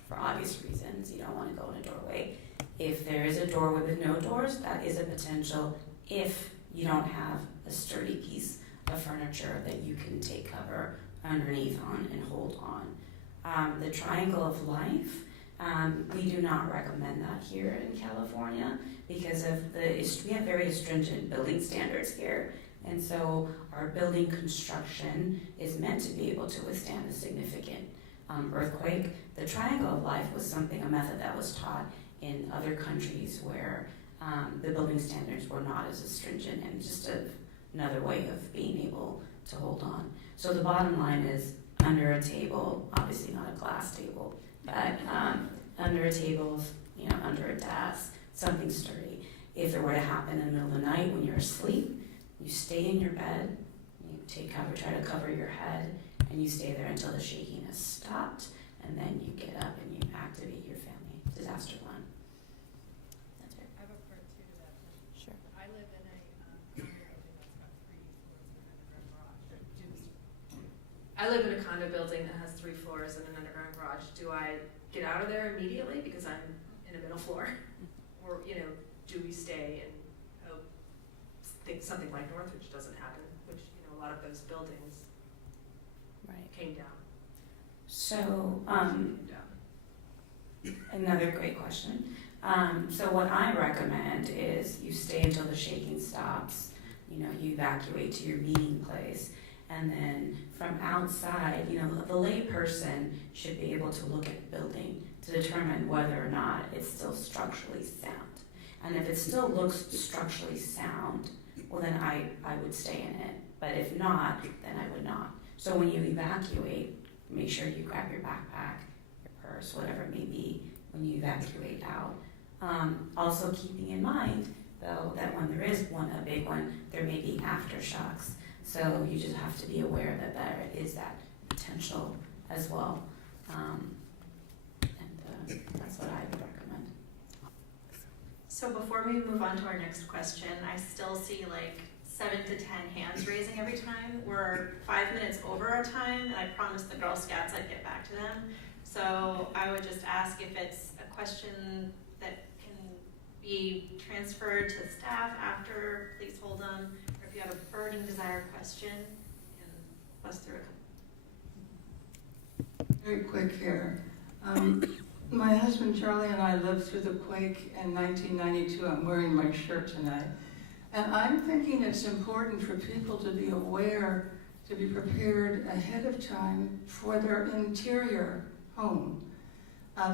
for obvious reasons, you don't want to go in a doorway. If there is a doorway with no doors, that is a potential if you don't have a sturdy piece of furniture that you can take cover underneath on and hold on. The triangle of life, we do not recommend that here in California because of we have very stringent building standards here. And so our building construction is meant to be able to withstand a significant earthquake. The triangle of life was a method that was taught in other countries where the building standards were not as stringent, and just another way of being able to hold on. So the bottom line is under a table, obviously not a glass table, but under a table, under a desk, something sturdy. If it were to happen in the middle of the night when you're asleep, you stay in your bed, you take cover, try to cover your head, and you stay there until the shaking has stopped, and then you get up and you activate your family disaster plan. That's it. I have a part two to that. Sure. I live in a I live in a condo building that has 3 floors and an underground garage. Do I get out of there immediately because I'm in a middle floor? Or, do we stay and hope something like Northridge doesn't happen, which, a lot of those buildings came down. So, another great question. So what I recommend is you stay until the shaking stops, you evacuate to your meeting place, and then from outside, the lay person should be able to look at the building to determine whether or not it's still structurally sound. And if it still looks structurally sound, well then I would stay in it. But if not, then I would not. So when you evacuate, make sure you grab your backpack, your purse, whatever it may be, when you evacuate out. Also keeping in mind, though, that when there is a big one, there may be aftershocks. So you just have to be aware that there is that potential as well. That's what I would recommend. So before we move on to our next question, I still see 7 to 10 hands raising every time. We're 5 minutes over our time, and I promised the Girl Scouts I'd get back to them. So I would just ask if it's a question that can be transferred to the staff after, please hold them. Or if you have a burning desire question, you can bust through it. Very quick here. My husband Charlie and I lived through the quake in 1992. I'm wearing my shirt tonight. And I'm thinking it's important for people to be aware, to be prepared ahead of time for their interior home.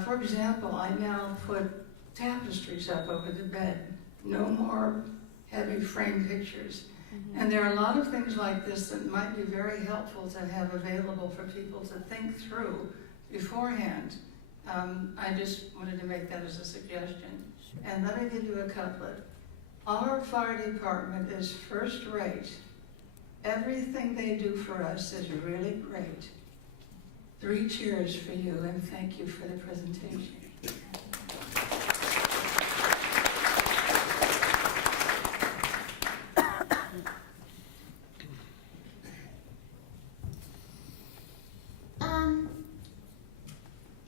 For example, I now put tapestries up over the bed. No more heavy frame pictures. Mm-hmm. And there are a lot of things like this that might be very helpful to have available for people to think through beforehand. I just wanted to make that as a suggestion. Sure. And let me give you a couplet. Our fire department is first rate. Everything they do for us is really great. 3 cheers for you, and thank you for the presentation.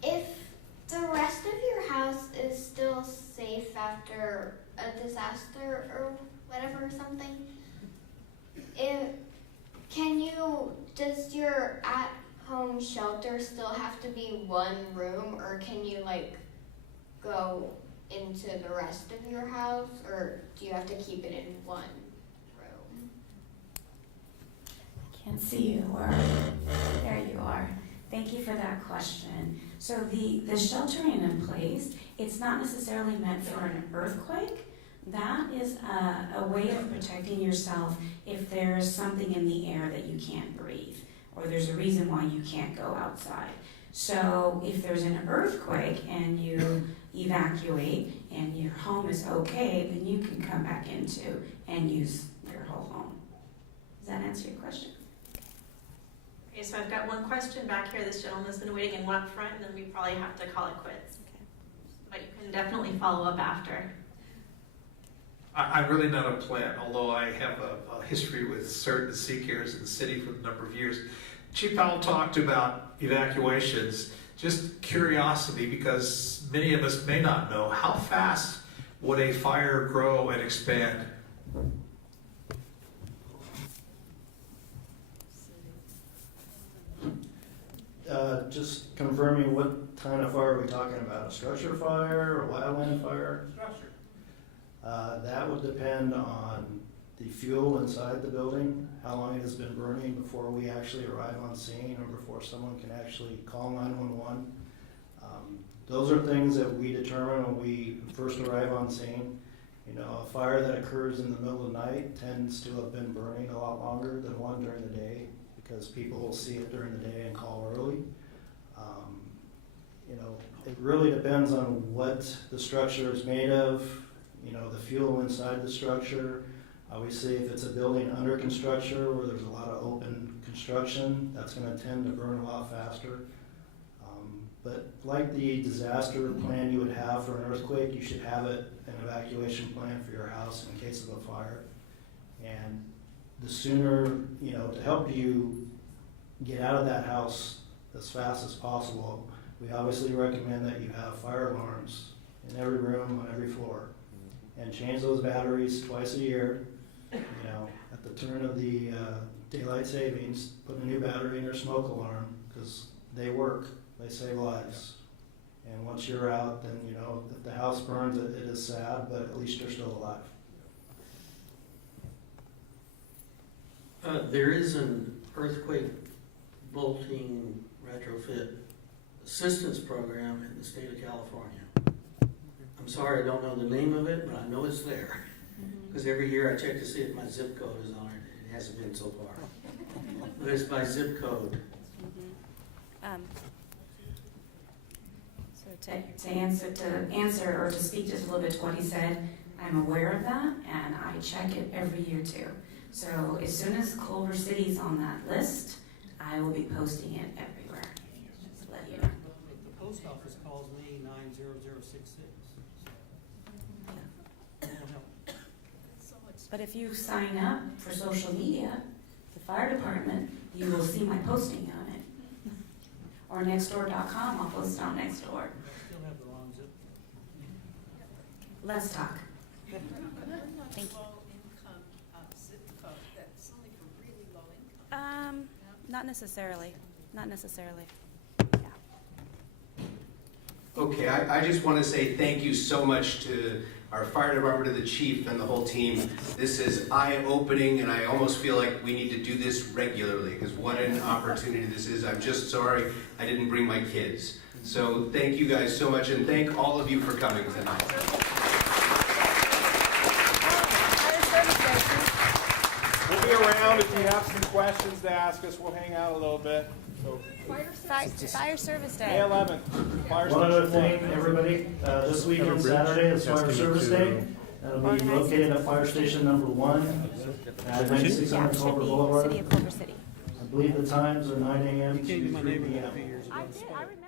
If the rest of your house is still safe after a disaster or whatever, something, does your at-home shelter still have to be one room, or can you go into the rest of your house, or do you have to keep it in one room? I can't see you. Where are you? There you are. Thank you for that question. So the sheltering in place, it's not necessarily meant for an earthquake. That is a way of protecting yourself if there's something in the air that you can't breathe, or there's a reason why you can't go outside. So if there's an earthquake and you evacuate and your home is okay, then you can come back into and use your whole home. Does that answer your question? Okay, so I've got one question back here. This gentleman's been waiting in one front, and then we probably have to call it quits. Okay. But you can definitely follow up after. I'm really not a plant, although I have a history with CERT and CCARES in the city for a number of years. Chief Powell talked about evacuations. Just curiosity, because many of us may not know, how fast would a fire grow and expand? Just confirming, what kind of fire are we talking about? A structure fire or wildland fire? Structure. That would depend on the fuel inside the building, how long it has been burning before we actually arrive on scene or before someone can actually call 911. Those are things that we determine when we first arrive on scene. You know, a fire that occurs in the middle of the night tends to have been burning a lot longer than one during the day, because people will see it during the day and call early. You know, it really depends on what the structure is made of, you know, the fuel inside the structure. Obviously, if it's a building under construction where there's a lot of open construction, that's going to tend to burn a lot faster. But like the disaster plan you would have for an earthquake, you should have an evacuation plan for your house in case of a fire. And the sooner, you know, to help you get out of that house as fast as possible, we obviously recommend that you have fire alarms in every room on every floor, and change those batteries twice a year. You know, at the turn of the daylight savings, put a new battery in your smoke alarm, because they work, they save lives. And once you're out, then, you know, if the house burns, it is sad, but at least you're still alive. There is an earthquake bolting retrofit assistance program in the state of California. I'm sorry, I don't know the name of it, but I know it's there. Because every year I check to see if my zip code is on it. It hasn't been so far. But it's by zip code. So to answer or to speak just a little bit to what he said, I'm aware of that, and I check it every year too. So as soon as Culver City's on that list, I will be posting it everywhere. Just to let you know. The post office calls me 90066. But if you sign up for social media, the fire department, you will see my posting on it. Or nextdoor.com, I'll post it on Nextdoor. Still have the wrong zip. Let's talk. Thank you. Not necessarily. Not necessarily. Okay, I just want to say thank you so much to our fire department, to the chief and the whole team. This is eye-opening, and I almost feel like we need to do this regularly, because what an opportunity this is. I'm just sorry I didn't bring my kids. So thank you guys so much, and thank all of you for coming tonight. We'll be around if you have some questions to ask us. We'll hang out a little bit. So, Fire Service Day. May 11th. One other thing, everybody, this weekend, Saturday, is Fire Service Day. That'll be located at Fire Station number 1 at 9600 Culver Boulevard. City of Culver City. I believe the times are 9 a.m. to 3 p.m. I remember.